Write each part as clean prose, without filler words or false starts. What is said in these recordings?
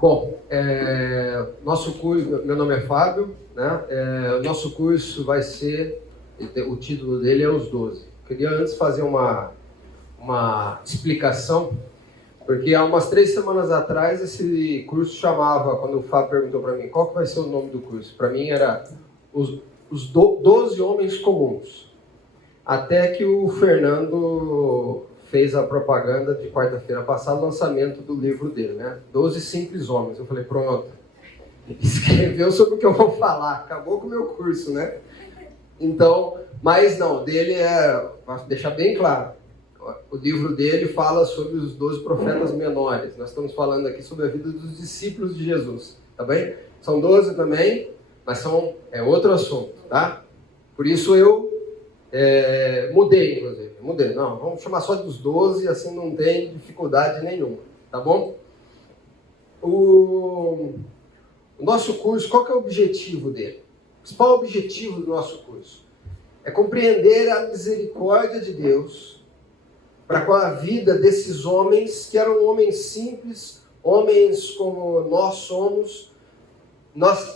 Bom, nosso curso, meu nome é Fábio, né? O nosso curso vai ser, o título dele é Os 12. Queria antes fazer uma explicação, porque há umas 3 semanas atrás esse curso chamava, quando o Fábio perguntou para mim qual que vai ser o nome do curso, para mim era os 12 Homens Comuns. Até que o Fernando fez a propaganda de quarta-feira passada, o lançamento do livro dele, né? 12 Simples Homens. Eu falei, pronto, escreveu sobre o que eu vou falar, acabou com o meu curso, né? Então, mas não, dele para deixar bem claro, o livro dele fala sobre os 12 profetas menores. Nós estamos falando aqui sobre a vida dos discípulos de Jesus, tá bem? São 12 também, mas é outro assunto, tá? Por isso eu mudei, inclusive. Não, vamos chamar só dos 12, assim não tem dificuldade nenhuma, tá bom? O nosso curso, qual que é o objetivo dele? O principal objetivo do nosso curso é compreender a misericórdia de Deus para com a vida desses homens, que eram homens simples, homens como nós somos.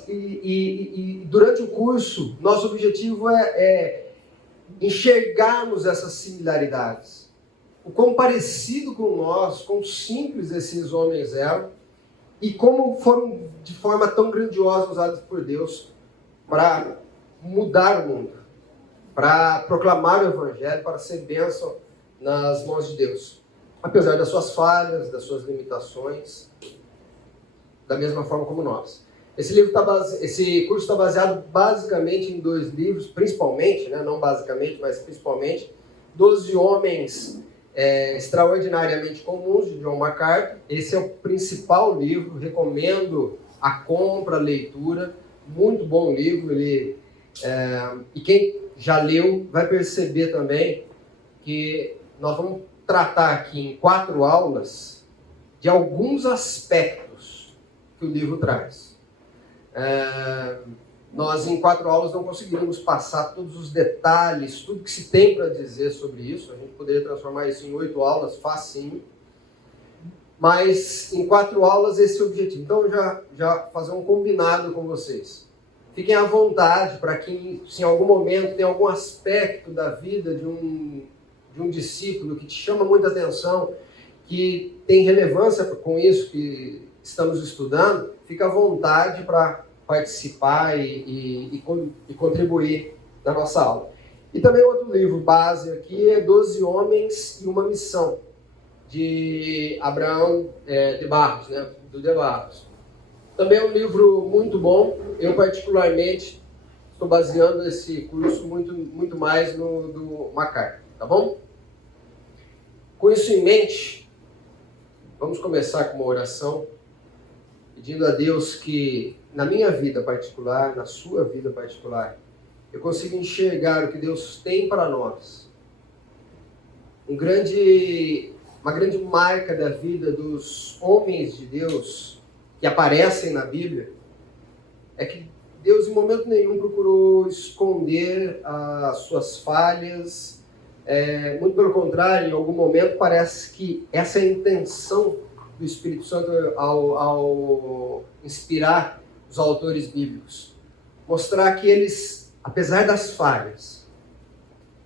E durante o curso, nosso objetivo é enxergarmos essas similaridades. O quão parecido com nós, quão simples esses homens eram, e como foram de forma tão grandiosa usados por Deus para mudar o mundo, para proclamar o Evangelho, para ser bênção nas mãos de Deus. Apesar das suas falhas, das suas limitações, da mesma forma como nós. Esse curso está baseado basicamente em 2 livros, principalmente, né, não basicamente, mas principalmente, 12 Homens Extraordinariamente Comuns, de John MacArthur. Esse é o principal livro, recomendo a compra, a leitura, muito bom livro. E quem já leu vai perceber também que nós vamos tratar aqui em 4 aulas de alguns aspectos que o livro traz. Nós em 4 aulas não conseguiríamos passar todos os detalhes, tudo que se tem para dizer sobre isso. A gente poderia transformar isso em 8 aulas, facinho. Mas em 4 aulas esse é o objetivo. Então já fazer um combinado com vocês. Fiquem à vontade para quem, se em algum momento tem algum aspecto da vida de um discípulo que te chama muita atenção, que tem relevância com isso que estamos estudando, fica à vontade para participar e contribuir na nossa aula. E também outro livro base aqui é 12 Homens e uma Missão, de Abraão de Barros, né? Do de Barros. Também é um livro muito bom. Eu particularmente estou baseando esse curso muito mais no do MacArthur, tá bom? Com isso em mente, vamos começar com uma oração, pedindo a Deus que, na minha vida particular, na sua vida particular, eu consiga enxergar o que Deus tem para nós. Uma grande marca da vida dos homens de Deus que aparecem na Bíblia é que Deus, em momento nenhum, procurou esconder as suas falhas. Muito pelo contrário, em algum momento parece que essa é a intenção do Espírito Santo ao inspirar os autores bíblicos. Mostrar que eles, apesar das falhas,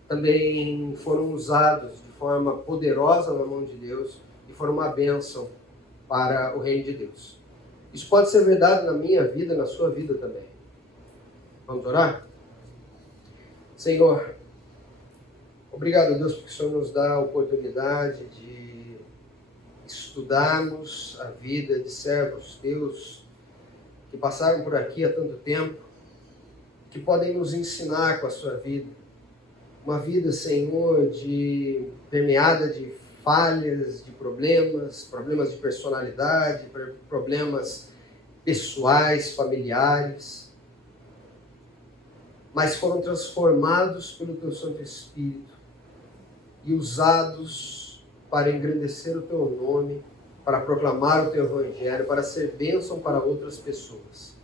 também foram usados de forma poderosa na mão de Deus e foram uma bênção para o reino de Deus. Isso pode ser verdade na minha vida, na sua vida também. Vamos orar? Senhor, obrigado, Deus, porque o Senhor nos dá a oportunidade de estudarmos a vida de servos teus que passaram por aqui há tanto tempo, que podem nos ensinar com a sua vida. Uma vida, Senhor, permeada de falhas, de problemas de personalidade, problemas pessoais, familiares, mas foram transformados pelo Teu Santo Espírito e usados para engrandecer o Teu nome, para proclamar o Teu Evangelho, para ser bênção para outras pessoas.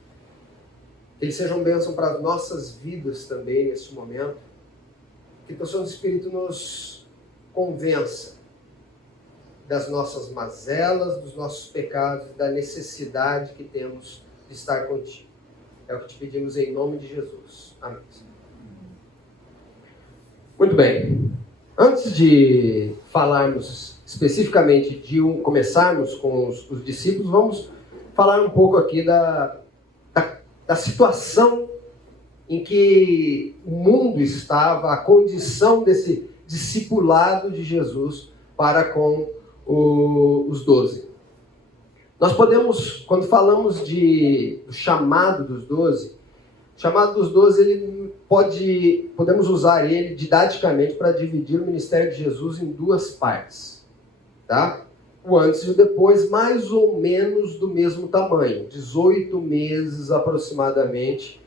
Que eles sejam bênção para as nossas vidas também nesse momento. Que o Teu Santo Espírito nos convença das nossas mazelas, dos nossos pecados e da necessidade que temos de estar contigo. É o que te pedimos em nome de Jesus. Amém. Muito bem. Antes de falarmos especificamente começarmos com os discípulos, vamos falar um pouco aqui da situação em que o mundo estava, a condição desse discipulado de Jesus para com os 12. Nós podemos, quando falamos do chamado dos 12, o chamado dos 12, podemos usar ele didaticamente para dividir o ministério de Jesus em duas partes. Tá? O antes e o depois, mais ou menos do mesmo tamanho, 18 meses aproximadamente,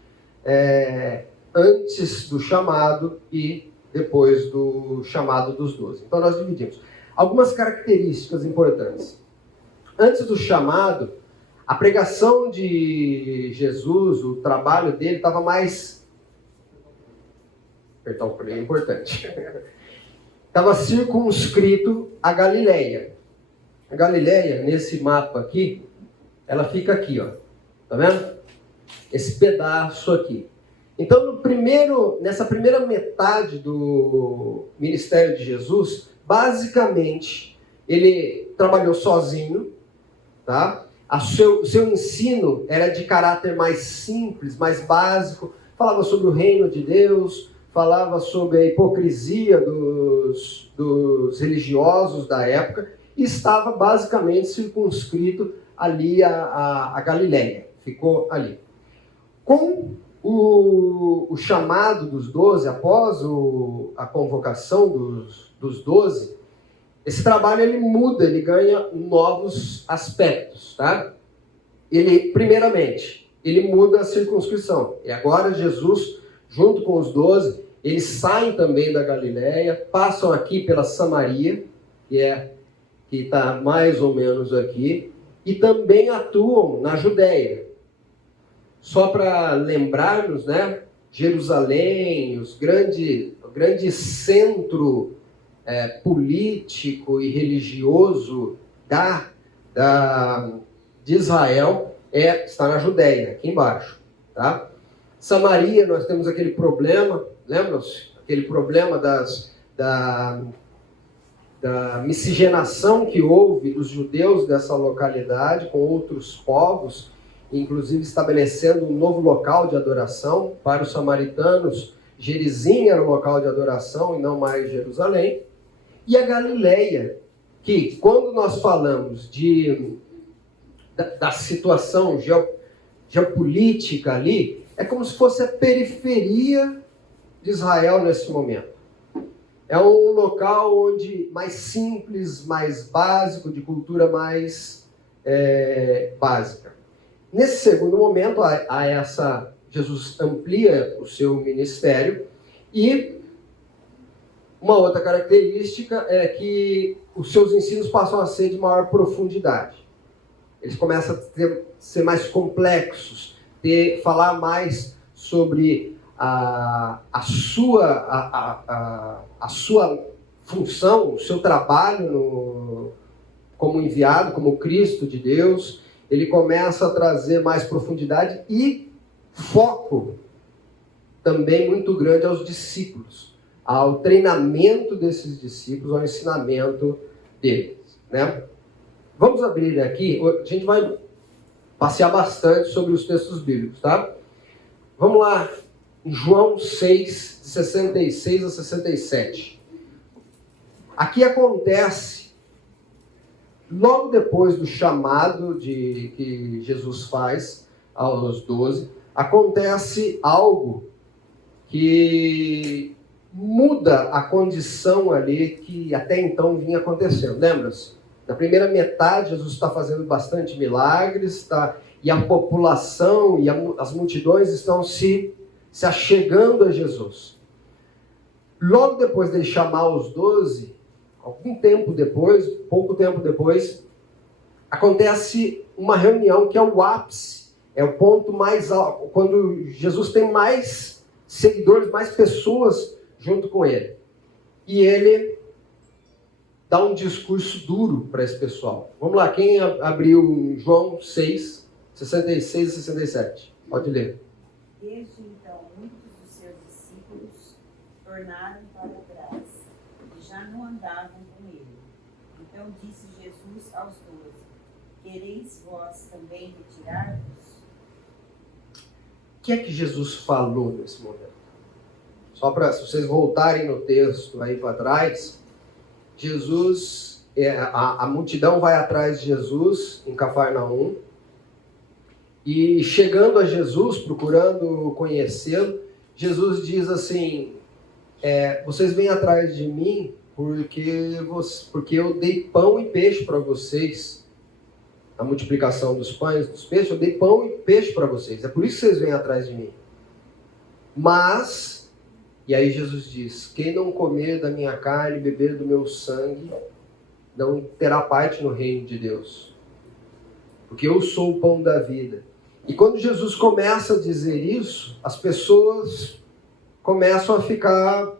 antes do chamado e depois do chamado dos 12. Então nós dividimos. Algumas características importantes. Antes do chamado, a pregação de Jesus, o trabalho dele estava mais... Perdão, é importante. Estava circunscrito a Galileia. A Galileia, nesse mapa aqui, ela fica aqui, ó. Tá vendo? Esse pedaço aqui. Então, nessa primeira metade do ministério de Jesus, basicamente, ele trabalhou sozinho, tá? O seu ensino era de caráter mais simples, mais básico, falava sobre o reino de Deus, falava sobre a hipocrisia dos religiosos da época, e estava basicamente circunscrito ali a Galileia, ficou ali. Com o chamado dos 12, após a convocação dos 12, esse trabalho ele muda, ele ganha novos aspectos, tá? Primeiramente, ele muda a circunscrição. E agora Jesus, junto com os 12, eles saem também da Galileia, passam aqui pela Samaria, que está mais ou menos aqui, e também atuam na Judéia. Só para lembrarmos, né, Jerusalém, o grande centro político e religioso de Israel está na Judéia, aqui embaixo. Tá? Samaria, nós temos aquele problema, lembram-se? Aquele problema da miscigenação que houve dos judeus dessa localidade com outros povos, inclusive estabelecendo um novo local de adoração. Para os samaritanos, Gerizim era o local de adoração e não mais Jerusalém. E a Galileia, que quando nós falamos da situação geopolítica ali, é como se fosse a periferia de Israel nesse momento. É um local onde mais simples, mais básico, de cultura mais básica. Nesse segundo momento, Jesus amplia o seu ministério, e uma outra característica é que os seus ensinos passam a ser de maior profundidade. Eles começam a ser mais complexos, falar mais sobre a sua função, o seu trabalho como enviado, como Cristo de Deus. Ele começa a trazer mais profundidade e foco também muito grande aos discípulos, ao treinamento desses discípulos, ao ensinamento deles, né? Vamos abrir aqui, a gente vai passear bastante sobre os textos bíblicos, tá? Vamos lá, em João 6, de 66 a 67. Aqui acontece, logo depois do chamado que Jesus faz aos 12, acontece algo que muda a condição ali que até então vinha acontecendo. Lembra-se? Na primeira metade, Jesus está fazendo bastante milagres, e a população e as multidões estão se achegando a Jesus. Logo depois dele chamar os 12, pouco tempo depois, acontece uma reunião que é o ápice, é o ponto mais alto, quando Jesus tem mais seguidores, mais pessoas junto com ele. E ele dar um discurso duro para esse pessoal. Vamos lá, quem abriu João 6, 66 e 67? Pode ler. Desde então, muitos dos seus discípulos tornaram para trás e já não andavam com ele. Então disse Jesus aos 12: Quereis vós também retirar-vos? O que é que Jesus falou nesse momento? Só para, se vocês voltarem no texto aí para trás, Jesus, a multidão vai atrás de Jesus em Cafarnaum, e chegando a Jesus, procurando conhecê-lo, Jesus diz assim, vocês vêm atrás de mim porque eu dei pão e peixe para vocês, a multiplicação dos pães e dos peixes, eu dei pão e peixe para vocês, é por isso que vocês vêm atrás de mim. Mas, e aí Jesus diz, quem não comer da minha carne e beber do meu sangue, não terá parte no reino de Deus. Porque eu sou o pão da vida. E quando Jesus começa a dizer isso, as pessoas começam a ficar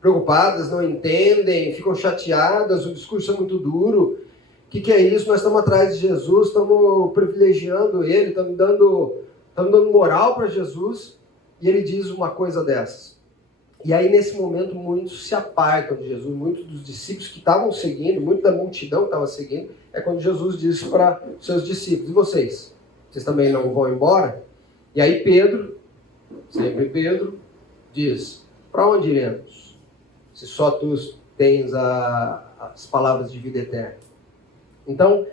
preocupadas, não entendem, ficam chateadas, o discurso é muito duro. O que é isso? Nós estamos atrás de Jesus, estamos privilegiando ele, estamos dando moral para Jesus, e ele diz uma coisa dessas. E aí, nesse momento, muitos se apartam de Jesus, muitos dos discípulos que estavam seguindo, muito da multidão que estava seguindo, é quando Jesus disse para os seus discípulos, e vocês? Vocês também não vão embora? E aí Pedro, sempre Pedro, diz, para onde iremos? Se só tu tens as palavras de vida eterna. Então,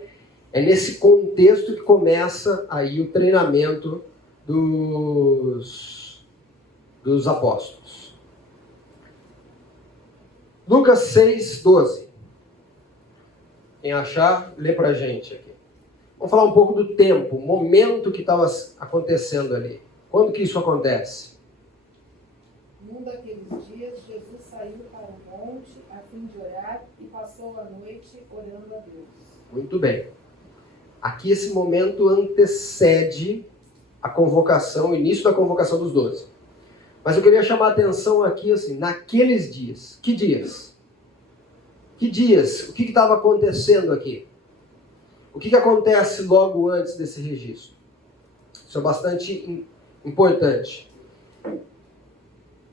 é nesse contexto que começa aí o treinamento dos apóstolos. Lucas 6, 12. Quem achar, lê para a gente aqui. Vamos falar um pouco do tempo, o momento que estava acontecendo ali. Quando que isso acontece? Num daqueles dias, Jesus saiu para o monte a fim de orar e passou a noite orando a Deus. Muito bem. Aqui esse momento antecede a convocação, o início da convocação dos 12. Mas eu queria chamar a atenção aqui, assim, naqueles dias. Que dias? Que dias? O que estava acontecendo aqui? O que acontece logo antes desse registro? Isso é bastante importante.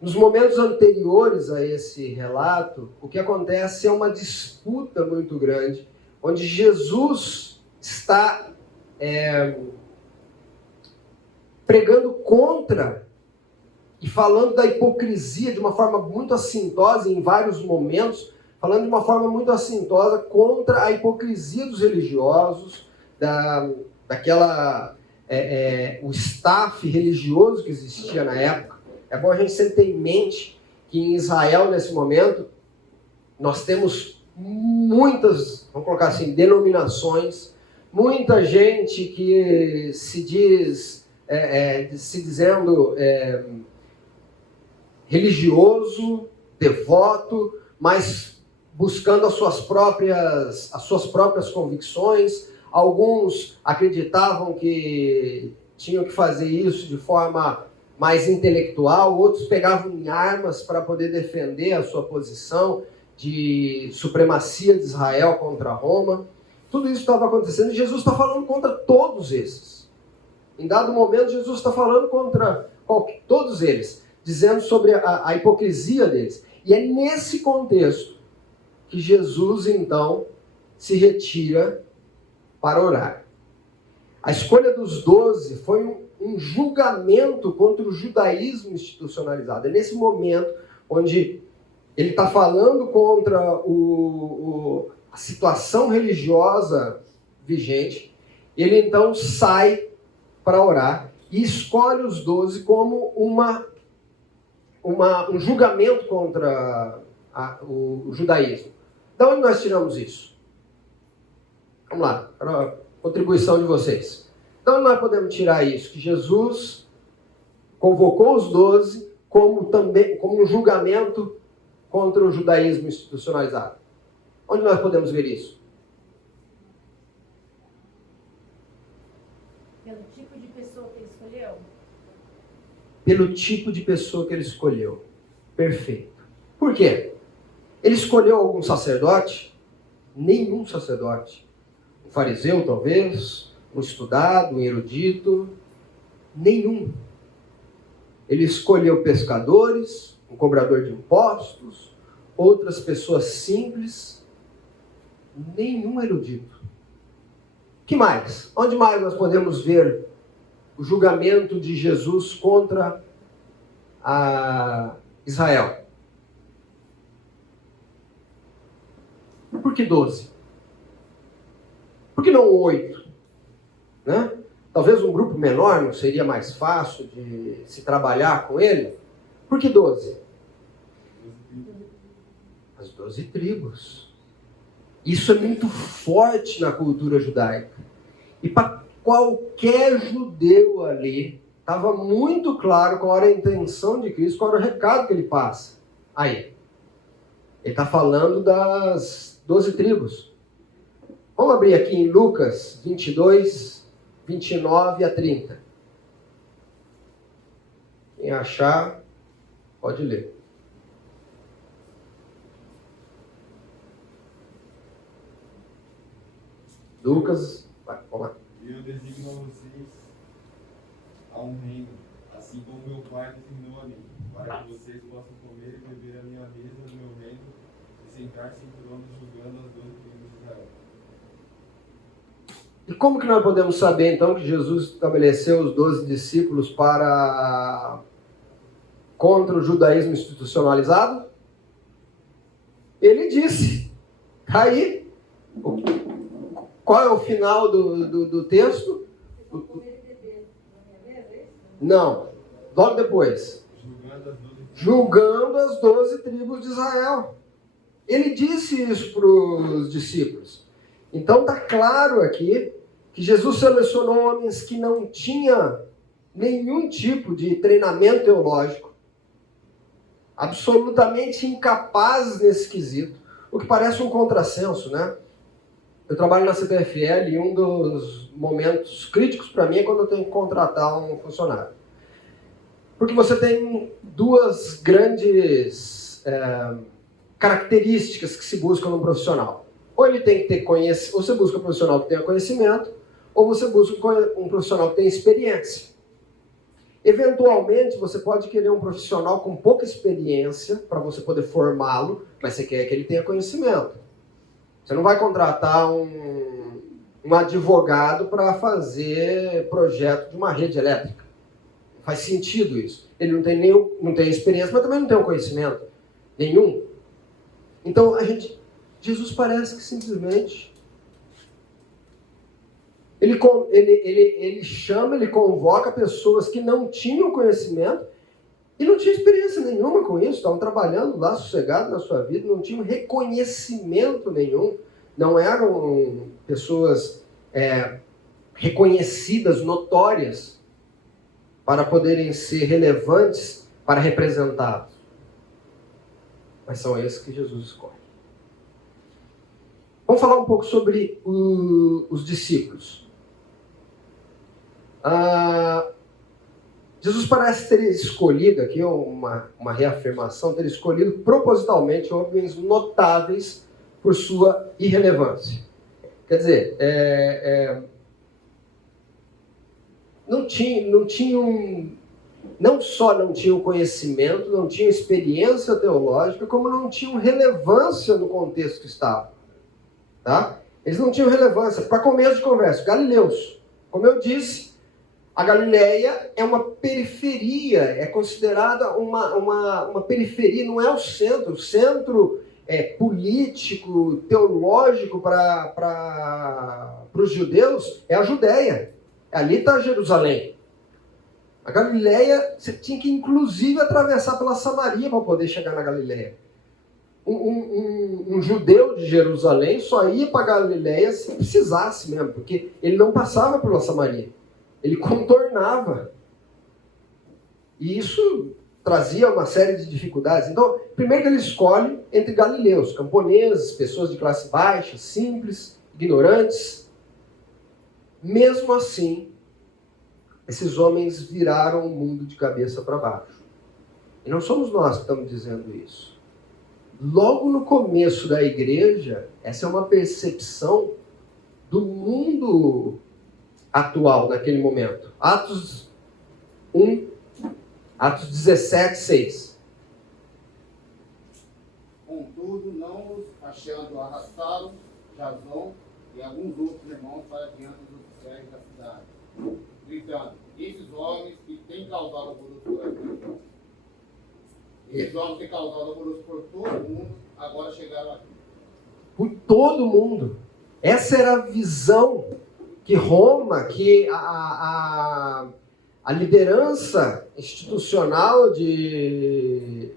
Nos momentos anteriores a esse relato, o que acontece é uma disputa muito grande, onde Jesus está pregando contra e falando da hipocrisia de uma forma muito assintosa em vários momentos, falando de uma forma muito assintosa contra a hipocrisia dos religiosos, o staff religioso que existia na época. É bom a gente sempre ter em mente que em Israel, nesse momento, nós temos muitas, vamos colocar assim, denominações, muita gente que se diz, se dizendo religioso, devoto, mas buscando as suas próprias convicções. Alguns acreditavam que tinham que fazer isso de forma mais intelectual, outros pegavam em armas para poder defender a sua posição de supremacia de Israel contra Roma. Tudo isso estava acontecendo e Jesus está falando contra todos esses. Em dado momento, Jesus está falando contra todos eles, dizendo sobre a hipocrisia deles. E é nesse contexto que Jesus, então, se retira para orar. A escolha dos 12 foi um julgamento contra o judaísmo institucionalizado. É nesse momento onde ele está falando contra a situação religiosa vigente, ele então sai para orar e escolhe os 12 como um julgamento contra o judaísmo. Da onde nós tiramos isso? Vamos lá, para a contribuição de vocês. Da onde nós podemos tirar isso? Que Jesus convocou os 12 como um julgamento contra o judaísmo institucionalizado. Onde nós podemos ver isso? Pelo tipo de pessoa que ele escolheu? Pelo tipo de pessoa que ele escolheu. Perfeito. Por quê? Ele escolheu algum sacerdote? Nenhum sacerdote. Um fariseu, talvez, um estudado, um erudito. Nenhum. Ele escolheu pescadores, um cobrador de impostos, outras pessoas simples. Nenhum erudito. Que mais? Onde mais nós podemos ver o julgamento de Jesus contra a Israel? Por que 12? Por que não 8? Né? Talvez um grupo menor não seria mais fácil de se trabalhar com ele? Por que 12? As 12 tribos. Isso é muito forte na cultura judaica. E para qualquer judeu ali, estava muito claro qual era a intenção de Cristo, qual era o recado que ele passa. Aí, ele está falando das 12 tribos. Vamos abrir aqui em Lucas 22, 29 a 30. Quem achar, pode ler. Lucas, vamos lá. Eu designo a vocês a um reino, assim como meu Pai designou a mim, para que vocês possam comer e beber a minha mesa do meu reino e sentar-se em trono julgando as 12 tribos de Israel. E como que nós podemos saber, então, que Jesus estabeleceu os 12 discípulos contra o judaísmo institucionalizado? Ele disse. Aí, qual é o final do texto? Não, logo depois. Julgando as 12 tribos de Israel. Ele disse isso para os discípulos. Então está claro aqui que Jesus selecionou homens que não tinham nenhum tipo de treinamento teológico, absolutamente incapazes nesse quesito, o que parece um contrassenso, né? Eu trabalho na CPFL e um dos momentos críticos para mim é quando eu tenho que contratar um funcionário. Porque você tem duas grandes características que se buscam num profissional. Ou ele tem que ter conhecimento, ou você busca um profissional que tenha conhecimento, ou você busca um profissional que tenha experiência. Eventualmente, você pode querer um profissional com pouca experiência para você poder formá-lo, mas você quer que ele tenha conhecimento. Você não vai contratar um advogado para fazer projeto de uma rede elétrica. Faz sentido isso. Ele não tem experiência, mas também não tem o conhecimento nenhum. Então, Jesus parece que simplesmente ele chama, ele convoca pessoas que não tinham conhecimento e não tinham experiência nenhuma com isso, estavam trabalhando lá sossegado na sua vida, não tinham reconhecimento nenhum, não eram pessoas reconhecidas, notórias, para poderem ser relevantes para representá-los. Mas são esses que Jesus escolhe. Vamos falar um pouco sobre os discípulos. Jesus parece ter escolhido, aqui uma reafirmação, ter escolhido propositalmente homens notáveis por sua irrelevância. Quer dizer, não só não tinham conhecimento, não tinham experiência teológica, como não tinham relevância no contexto que estavam. Tá? Eles não tinham relevância. Para começo de conversa, galileus. Como eu disse, a Galileia é uma periferia, é considerada uma periferia, não é o centro. O centro político, teológico para os judeus é a Judéia. Ali está Jerusalém. A Galileia, você tinha que inclusive atravessar pela Samaria para poder chegar na Galileia. Um judeu de Jerusalém só ia para a Galileia se precisasse mesmo, porque ele não passava pela Samaria. Ele contornava. E isso trazia uma série de dificuldades. Então, primeiro que ele escolhe entre galileus, camponeses, pessoas de classe baixa, simples, ignorantes. Mesmo assim, esses homens viraram o mundo de cabeça para baixo. E não somos nós que estamos dizendo isso. logo no começo da igreja, essa é uma percepção do mundo atual naquele momento. Atos 1, Atos 17, 6. Contudo, não os achando, arrastaram Jasão e alguns outros irmãos para diante dos oficiais da cidade, gritando: esses homens que têm causado alvoroço por aqui, esses homens têm causado alvoroço por todo mundo, agora chegaram aqui. Por todo mundo. Essa era a visão que Roma, que a liderança institucional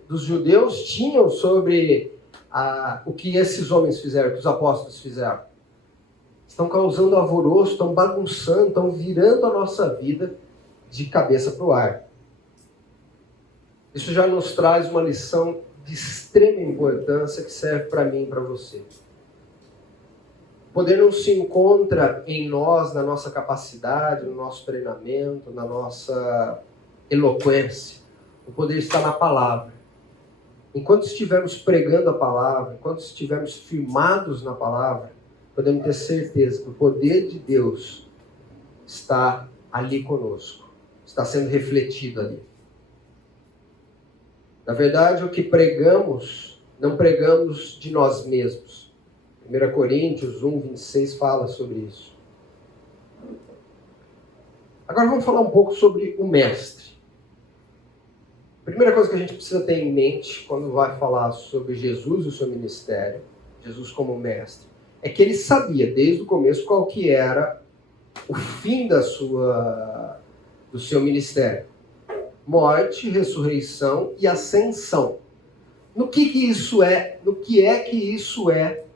dos judeus tinham sobre o que esses homens fizeram, que os apóstolos fizeram. Estão causando alvoroço, estão bagunçando, estão virando a nossa vida de cabeça para o ar. Isso já nos traz uma lição de extrema importância que serve para mim e para você. O poder não se encontra em nós, na nossa capacidade, no nosso treinamento, na nossa eloquência. O poder está na palavra. Enquanto estivermos pregando a palavra, enquanto estivermos firmados na palavra, podemos ter certeza que o poder de Deus está ali conosco, está sendo refletido ali. Na verdade, o que pregamos, não pregamos de nós mesmos. 1 Coríntios 1, 26 fala sobre isso. Agora vamos falar um pouco sobre o mestre. A primeira coisa que a gente precisa ter em mente quando vai falar sobre Jesus e o seu ministério, Jesus como mestre, é que ele sabia desde o começo qual que era o fim do seu ministério. Morte, ressurreição e ascensão. No que isso é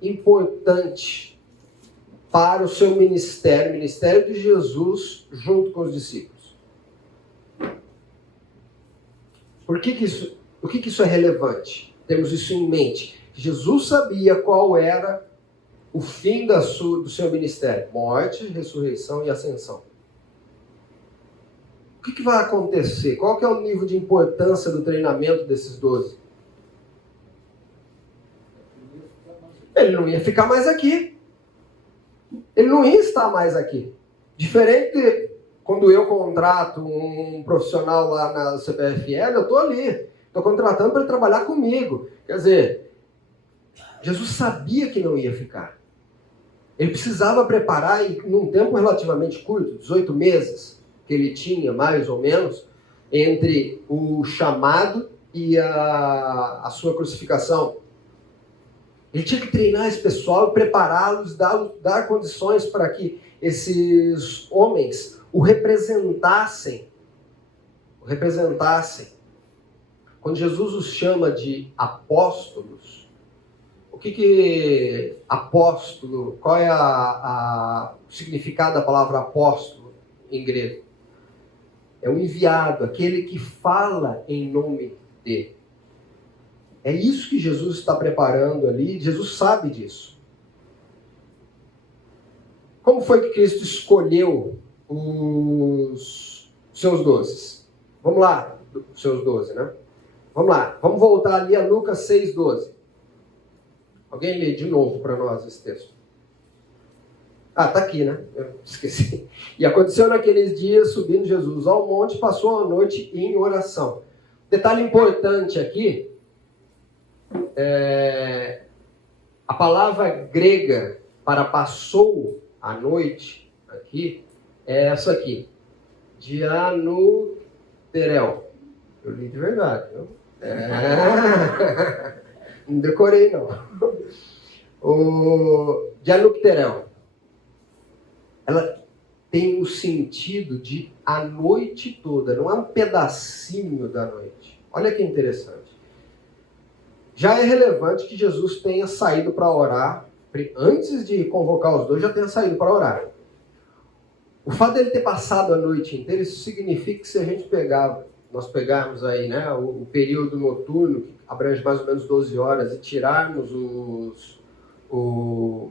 importante para o seu ministério, o ministério de Jesus junto com os discípulos? O que isso é relevante? Temos isso em mente. Jesus sabia qual era o fim do seu ministério: morte, ressurreição e ascensão. O que vai acontecer? Qual que é o nível de importância do treinamento desses 12? Ele não ia ficar mais aqui. Ele não ia estar mais aqui. Diferente quando eu contrato um profissional lá na CPFL, eu estou ali. Estou contratando para ele trabalhar comigo. Quer dizer, Jesus sabia que não ia ficar. Ele precisava preparar, num tempo relativamente curto, 18 meses, que ele tinha, mais ou menos, entre o chamado e a sua crucificação. Ele tinha que treinar esse pessoal, prepará-los, dar condições para que esses homens o representassem. Quando Jesus os chama de apóstolos, o que apóstolo, qual é o significado da palavra apóstolo em grego? É o enviado, aquele que fala em nome de. É isso que Jesus está preparando ali, Jesus sabe disso. Como foi que Cristo escolheu os seus 12? Vamos lá, os seus 12, né? Vamos lá, vamos voltar ali a Lucas 6:12. Alguém lê de novo para nós esse texto? Ah, está aqui, né? Eu esqueci. E aconteceu naqueles dias, subindo Jesus ao monte, passou a noite em oração. Detalhe importante aqui, a palavra grega para passou a noite, aqui, é essa aqui. Dianuterel. Eu li de verdade, viu? Não decorei, não. O dianuterel. Ela tem o sentido de a noite toda, não é um pedacinho da noite. Olha que interessante. Já é relevante que Jesus tenha saído para orar, antes de convocar os 12, já tenha saído para orar. O fato dele ter passado a noite inteira, isso significa que se a gente nós pegarmos aí, né, o período noturno, que abrange mais ou menos 12 horas, e tirarmos o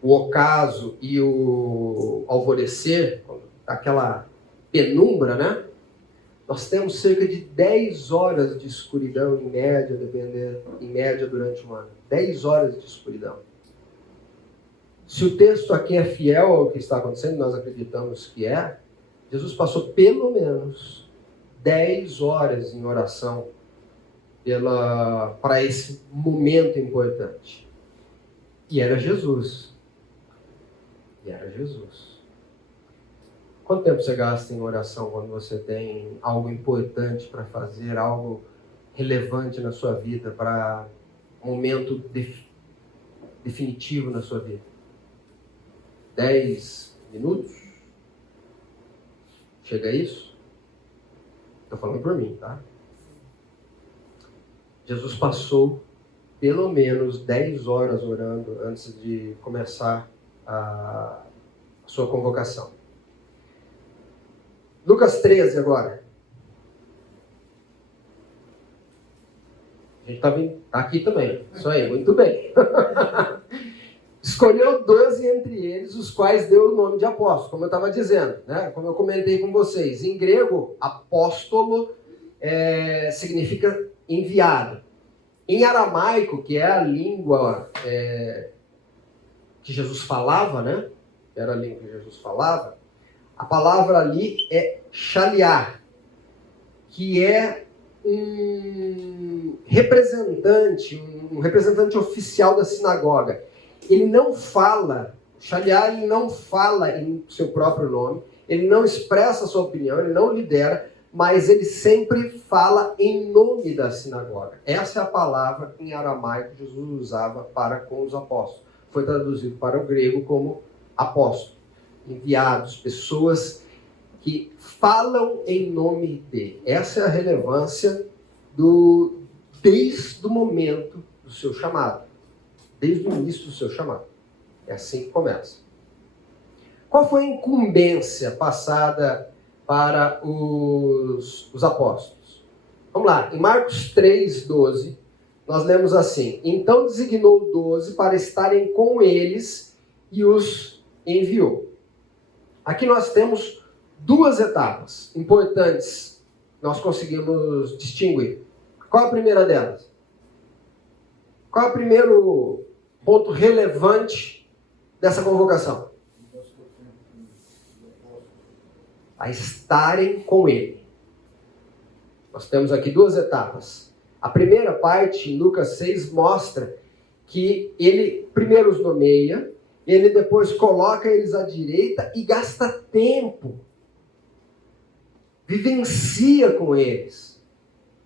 ocaso e o alvorecer, aquela penumbra, né? Nós temos cerca de 10 horas de escuridão, em média durante um ano. 10 horas de escuridão. Se o texto aqui é fiel ao que está acontecendo, nós acreditamos que é, Jesus passou pelo menos 10 horas em oração para esse momento importante. E era Jesus. Quanto tempo você gasta em oração quando você tem algo importante para fazer, algo relevante na sua vida, para um momento definitivo na sua vida? 10 minutos? Chega a isso? Estou falando por mim, tá? Jesus passou pelo menos 10 horas orando antes de começar a sua convocação. Lucas 13 agora. A gente está aqui também. Isso aí, muito bem. Escolheu 12 entre eles, os quais deu o nome de apóstolos, como eu estava dizendo, né? Como eu comentei com vocês. Em grego, apóstolo significa enviado. Em aramaico, que é a língua que Jesus falava, né? Era a língua que Jesus falava. A palavra ali é shaliach, que é um representante oficial da sinagoga. Ele não fala, shaliach, ele não fala em seu próprio nome, ele não expressa a sua opinião, ele não lidera, mas ele sempre fala em nome da sinagoga. Essa é a palavra em aramaico que Jesus usava para com os apóstolos. Foi traduzido para o grego como apóstolo. Enviados, pessoas que falam em nome dele. Essa é a relevância desde o momento do seu chamado. Desde o início do seu chamado. É assim que começa. Qual foi a incumbência passada para os apóstolos? Vamos lá, em Marcos 3:12, nós lemos assim: então designou 12 para estarem com eles e os enviou. Aqui nós temos duas etapas importantes, nós conseguimos distinguir. Qual a primeira delas? Qual é o primeiro ponto relevante dessa convocação? A estarem com ele. Nós temos aqui duas etapas. A primeira parte, em Lucas 6, mostra que ele primeiro os nomeia, ele depois coloca eles à direita e gasta tempo. Vivencia com eles.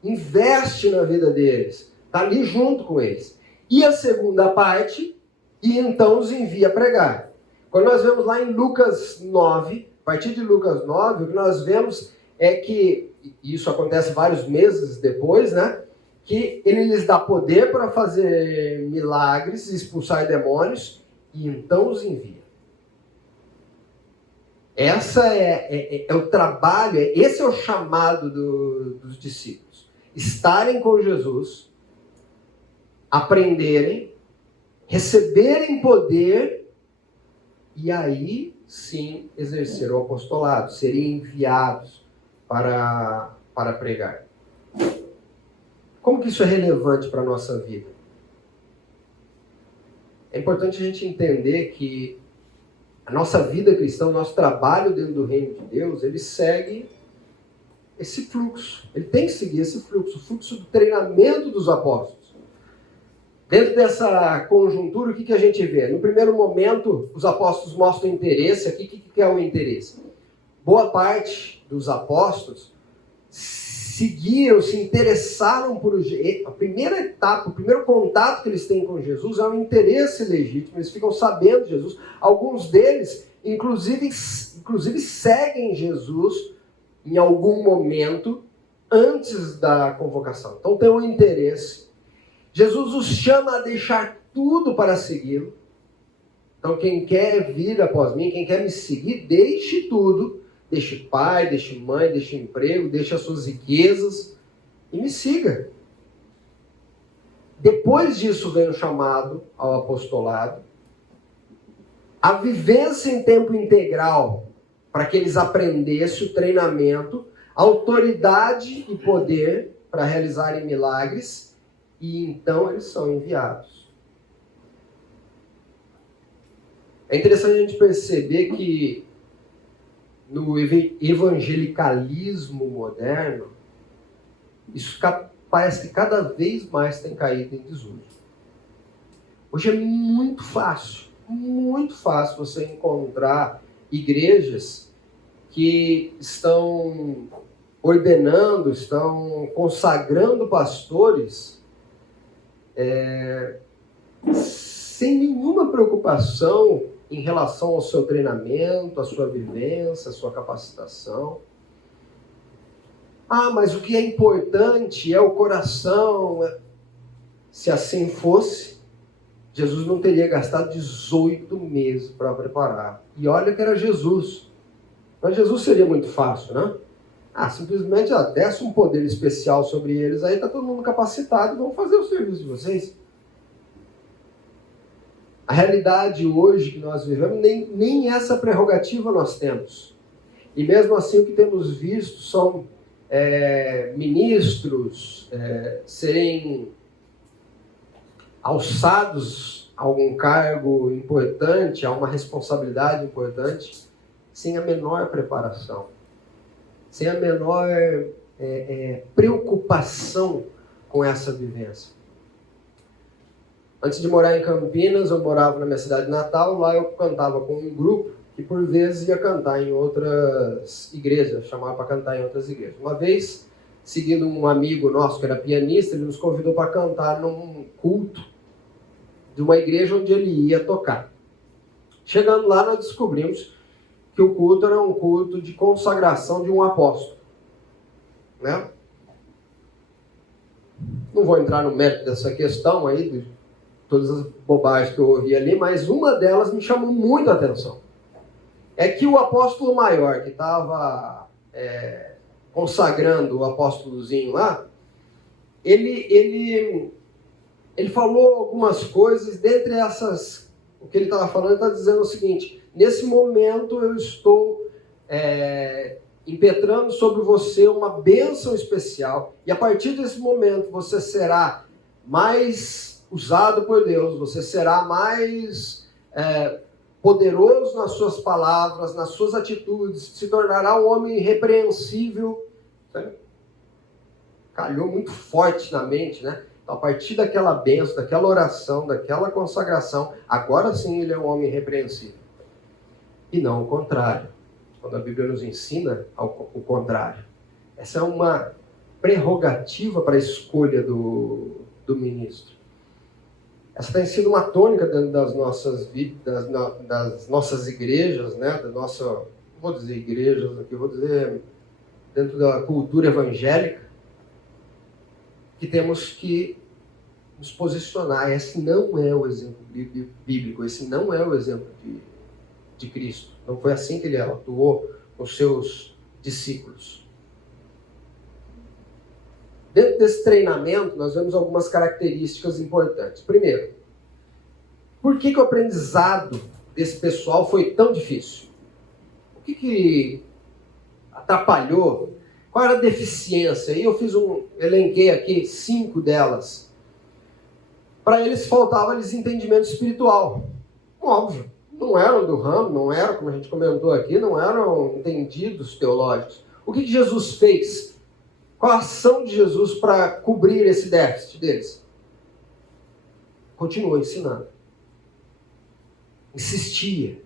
Investe na vida deles. Está ali junto com eles. E a segunda parte, e então os envia a pregar. Quando nós vemos lá em Lucas 9, a partir de Lucas 9, o que nós vemos é que, e isso acontece vários meses depois, né? Que ele lhes dá poder para fazer milagres, expulsar demônios, e então os envia. Essa é o trabalho, esse é o chamado dos discípulos. Estarem com Jesus, aprenderem, receberem poder, e aí sim exercer o apostolado, serem enviados para pregar. Como que isso é relevante para a nossa vida? É importante a gente entender que a nossa vida cristã, o nosso trabalho dentro do reino de Deus, ele segue esse fluxo. Ele tem que seguir esse fluxo, o fluxo do treinamento dos apóstolos. Dentro dessa conjuntura, o que a gente vê? No primeiro momento, os apóstolos mostram interesse. Aqui, o que é o interesse? Boa parte dos apóstolos seguiram, se interessaram por... A primeira etapa, o primeiro contato que eles têm com Jesus é um interesse legítimo. Eles ficam sabendo de Jesus. Alguns deles, inclusive seguem Jesus em algum momento antes da convocação. Então tem um interesse. Jesus os chama a deixar tudo para segui-lo. Então quem quer vir após mim, quem quer me seguir, deixe tudo. Deixe pai, deixe mãe, deixe emprego, deixe as suas riquezas e me siga. Depois disso vem o chamado ao apostolado. A vivência em tempo integral, para que eles aprendessem o treinamento. autoridade e poder para realizarem milagres, e então eles são enviados. É interessante a gente perceber que no evangelicalismo moderno, isso parece que cada vez mais tem caído em desuso. Hoje é muito fácil você encontrar igrejas que estão ordenando, estão consagrando pastores sem nenhuma preocupação em relação ao seu treinamento, à sua vivência, à sua capacitação. Ah, mas o que é importante é o coração. Se assim fosse, Jesus não teria gastado 18 meses para preparar. E olha que era Jesus. Mas Jesus seria muito fácil, né? Simplesmente desce um poder especial sobre eles, aí está todo mundo capacitado, vão fazer o serviço de vocês. A realidade hoje que nós vivemos, nem essa prerrogativa nós temos. E mesmo assim o que temos visto são ministros serem alçados a algum cargo importante, a uma responsabilidade importante, sem a menor preparação, sem a menor preocupação com essa vivência. Antes de morar em Campinas, eu morava na minha cidade natal, lá eu cantava com um grupo que por vezes ia cantar em outras igrejas, chamava para cantar em outras igrejas. Uma vez, seguindo um amigo nosso que era pianista, ele nos convidou para cantar num culto de uma igreja onde ele ia tocar. Chegando lá, nós descobrimos que o culto era um culto de consagração de um apóstolo, né? Não vou entrar no mérito dessa questão aí, de todas as bobagens que eu ouvi ali, mas uma delas me chamou muito a atenção. É que o apóstolo maior, que estava consagrando o apóstolozinho lá, ele falou algumas coisas, dentre essas, o que ele estava falando, ele está dizendo o seguinte: nesse momento eu estou impetrando sobre você uma bênção especial, e a partir desse momento você será mais usado por Deus, você será mais poderoso nas suas palavras, nas suas atitudes, se tornará um homem irrepreensível. Calhou muito forte na mente, né? Então, a partir daquela bênção, daquela oração, daquela consagração, agora sim ele é um homem irrepreensível. E não o contrário. Quando a Bíblia nos ensina o contrário. Essa é uma prerrogativa para a escolha do ministro. Essa tem sido uma tônica dentro das nossas vidas, das nossas igrejas, né? Da nossa, não vou dizer igrejas aqui, vou dizer dentro da cultura evangélica, que temos que nos posicionar. Esse não é o exemplo bíblico, esse não é o exemplo de Cristo. Não foi assim que ele atuou com os seus discípulos. Dentro desse treinamento, nós vemos algumas características importantes. Primeiro, por que o aprendizado desse pessoal foi tão difícil? O que atrapalhou? Qual era a deficiência? E eu elenquei aqui 5 delas. Para eles faltava-lhes entendimento espiritual. Óbvio, não eram do ramo, não eram, como a gente comentou aqui, não eram entendidos teológicos. O que Jesus fez? Qual a ação de Jesus para cobrir esse déficit deles? Continuou ensinando. Insistia.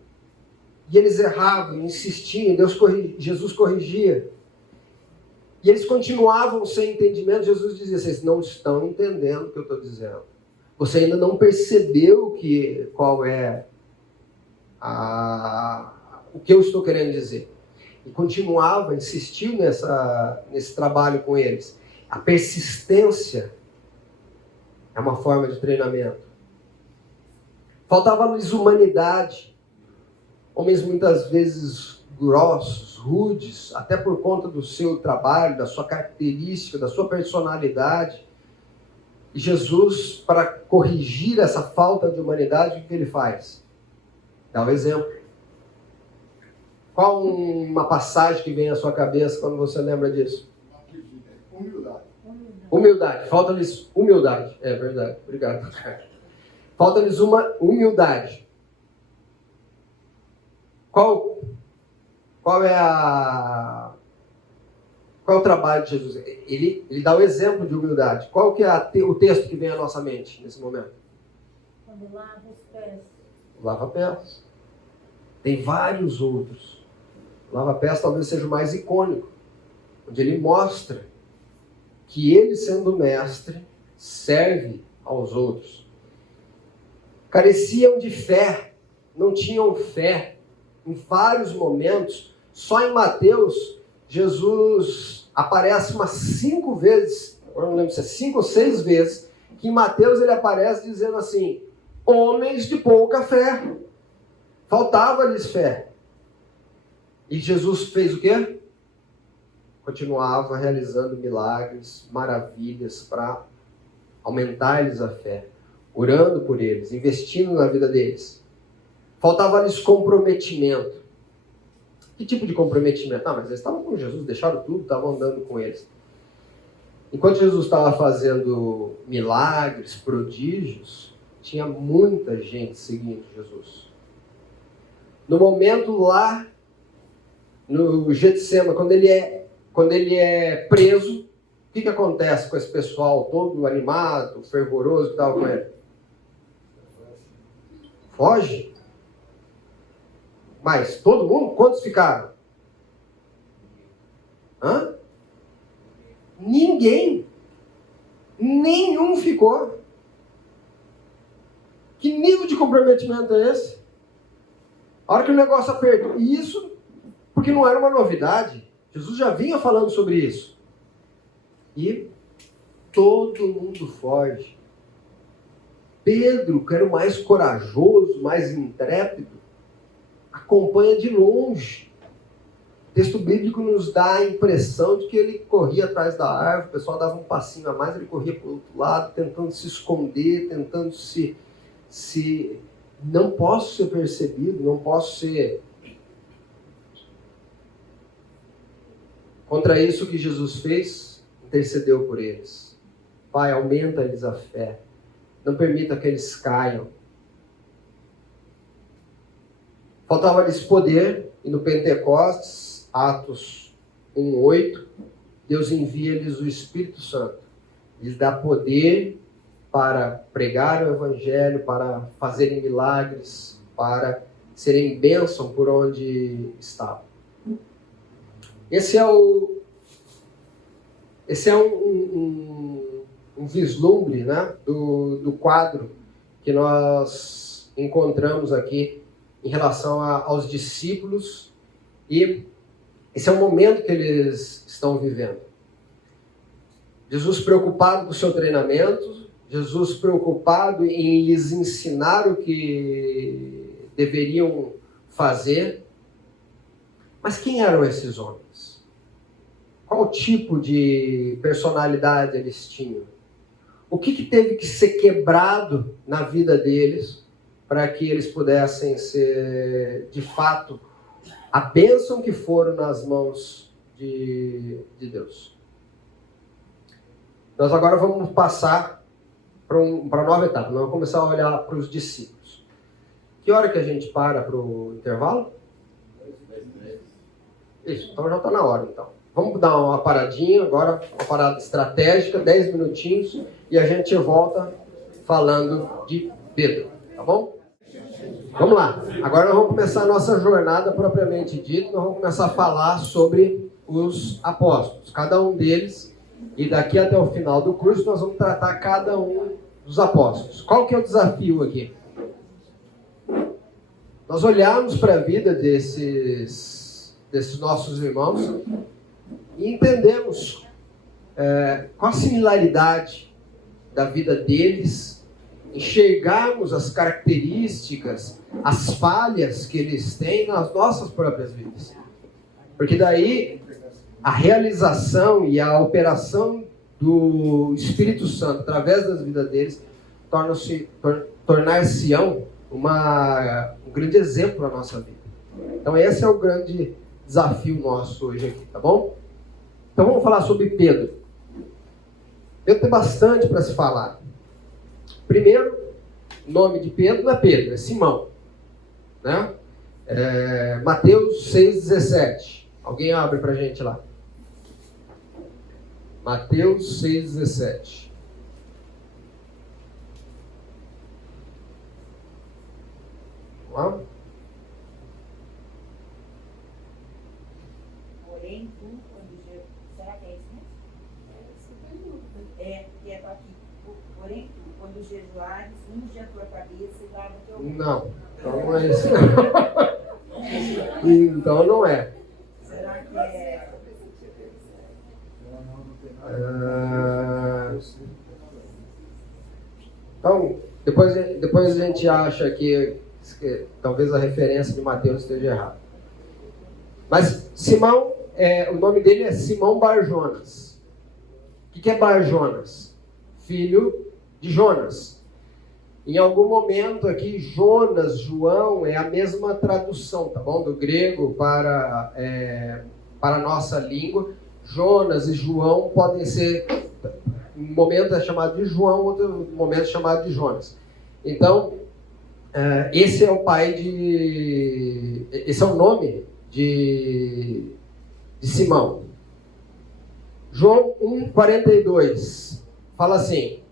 E eles erravam, insistiam, Jesus corrigia. E eles continuavam sem entendimento. Jesus dizia: vocês não estão entendendo o que eu estou dizendo. Você ainda não percebeu qual é o que eu estou querendo dizer. E continuava, insistiu nesse trabalho com eles. A persistência é uma forma de treinamento. Faltava-lhes humanidade. Homens muitas vezes grossos, rudes, até por conta do seu trabalho, da sua característica, da sua personalidade. E Jesus, para corrigir essa falta de humanidade, o que ele faz? Dá o exemplo. Qual uma passagem que vem à sua cabeça quando você lembra disso? Humildade. Humildade. Falta-lhes humildade. É verdade. Obrigado. Falta-lhes uma humildade. Qual é o trabalho de Jesus? Ele dá o exemplo de humildade. Qual que é o texto que vem à nossa mente nesse momento? Quando lava os pés. Lava pés. Tem vários outros. Lava pés talvez seja o mais icônico, onde ele mostra que ele, sendo mestre, serve aos outros. Careciam de fé, não tinham fé. Em vários momentos, só em Mateus, Jesus aparece umas 5 vezes, eu não lembro se é 5 ou 6 vezes, que em Mateus ele aparece dizendo assim: homens de pouca fé. Faltava-lhes fé. E Jesus fez o quê? Continuava realizando milagres, maravilhas para aumentar-lhes a fé, orando por eles, investindo na vida deles. Faltava-lhes comprometimento. Que tipo de comprometimento? Mas eles estavam com Jesus, deixaram tudo, estavam andando com eles. Enquanto Jesus estava fazendo milagres, prodígios, tinha muita gente seguindo Jesus. No momento lá, no Getsema, quando ele é preso, o que acontece com esse pessoal todo animado, fervoroso que estava com ele? Foge. Mas todo mundo? Quantos ficaram? Hã? Ninguém. Nenhum ficou. Que nível de comprometimento é esse? A hora que o negócio apertou. E isso porque não era uma novidade. Jesus já vinha falando sobre isso. E todo mundo foge. Pedro, que era o mais corajoso, mais intrépido, acompanha de longe. O texto bíblico nos dá a impressão de que ele corria atrás da árvore, o pessoal dava um passinho a mais, ele corria para o outro lado, tentando se esconder, tentando se... Não posso ser percebido, não posso ser... Contra isso, o que Jesus fez, intercedeu por eles. Pai, aumenta-lhes a fé. Não permita que eles caiam. Faltava-lhes poder, e no Pentecostes, Atos 1:8, Deus envia-lhes o Espírito Santo. Lhes dá poder para pregar o Evangelho, para fazerem milagres, para serem bênção por onde estavam. Esse é um vislumbre, né, do quadro que nós encontramos aqui em relação aos discípulos, e esse é o momento que eles estão vivendo. Jesus preocupado com o seu treinamento, Jesus preocupado em lhes ensinar o que deveriam fazer. Mas quem eram esses homens? Qual tipo de personalidade eles tinham? O que teve que ser quebrado na vida deles para que eles pudessem ser, de fato, a bênção que foram nas mãos de Deus? Nós agora vamos passar para uma nova etapa. Nós vamos começar a olhar para os discípulos. Que hora que a gente para o intervalo? Isso, então já está na hora, então. Vamos dar uma paradinha agora, uma parada estratégica, 10 minutinhos, e a gente volta falando de Pedro, tá bom? Vamos lá. Agora nós vamos começar a nossa jornada propriamente dita. Nós vamos começar a falar sobre os apóstolos, cada um deles, e daqui até o final do curso nós vamos tratar cada um dos apóstolos. Qual que é o desafio aqui? Nós olharmos para a vida desses nossos irmãos e entendemos qual a similaridade da vida deles, enxergarmos as características, as falhas que eles têm nas nossas próprias vidas. Porque daí a realização e a operação do Espírito Santo através das vidas deles tornar-se-ão um grande exemplo na nossa vida. Então esse é o grande desafio nosso hoje aqui, tá bom? Então vamos falar sobre Pedro. Pedro tem bastante para se falar. Primeiro, o nome de Pedro não é Pedro, é Simão, né? Mateus 6,17. Alguém abre para a gente lá. Mateus 6,17. Vamos lá? Porém, tu, quando Jesus... Será que é isso mesmo? Que é aqui. Porém, tu, quando jejuares, unge a tua cabeça e lava o teu rosto. Não, então não é isso. Então não é. Será que é... Então, depois a gente acha que talvez a referência de Mateus esteja errada. Mas Simão, o nome dele é Simão Bar-Jonas. O que é Bar-Jonas? Filho de Jonas. Em algum momento aqui, Jonas, João, é a mesma tradução, tá bom? Do grego para a nossa língua. Jonas e João podem ser, um momento é chamado de João, outro momento é chamado de Jonas. Então, esse é o pai de... Esse é o nome de Simão. João 1,42 fala assim,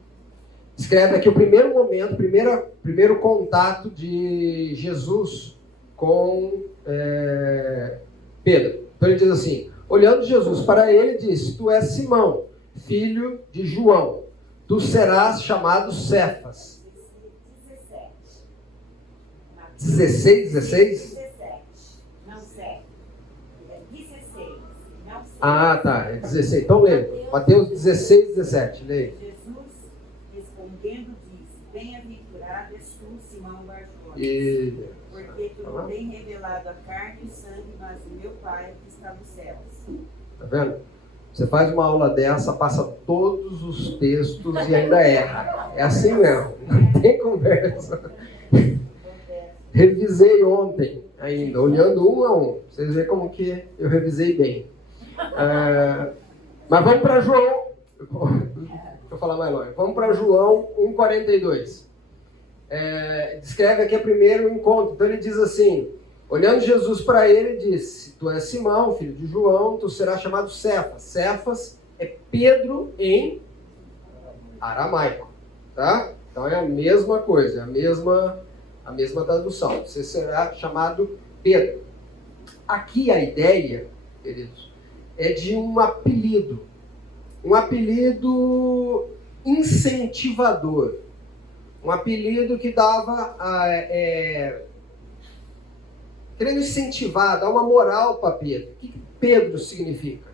escreve aqui o primeiro momento, primeiro contato de Jesus com Pedro. Então ele diz assim, olhando Jesus para ele, disse, tu és Simão, filho de João, tu serás chamado Cefas. 16? 17. Não 7. É 16. Não 7. Ah, tá, é 16. Então lê. Mateus 16, 17. Lê. Jesus, respondendo, disse, bem-aventurado és tu, Simão Bar-Jonas, E... porque tu não tem revelado a carne e o sangue, mas o meu Pai que está nos céus. Tá vendo? Você faz uma aula dessa, passa todos os textos e ainda erra. É assim mesmo. Não tem conversa. Revisei ontem ainda, olhando um a um. Vocês veem como que eu revisei bem. Mas vamos para João. Deixa eu falar mais longe. Vamos para João 1,42. Descreve aqui o primeiro encontro. Então ele diz assim, olhando Jesus para ele, disse, tu és Simão, filho de João, tu serás chamado Cefas. Cefas é Pedro em aramaico. Tá? Então é a mesma coisa, a mesma tradução. Você será chamado Pedro. Aqui a ideia, queridos, é de um apelido incentivador, um apelido que dava, querendo incentivar, dar uma moral para Pedro. O que Pedro significa?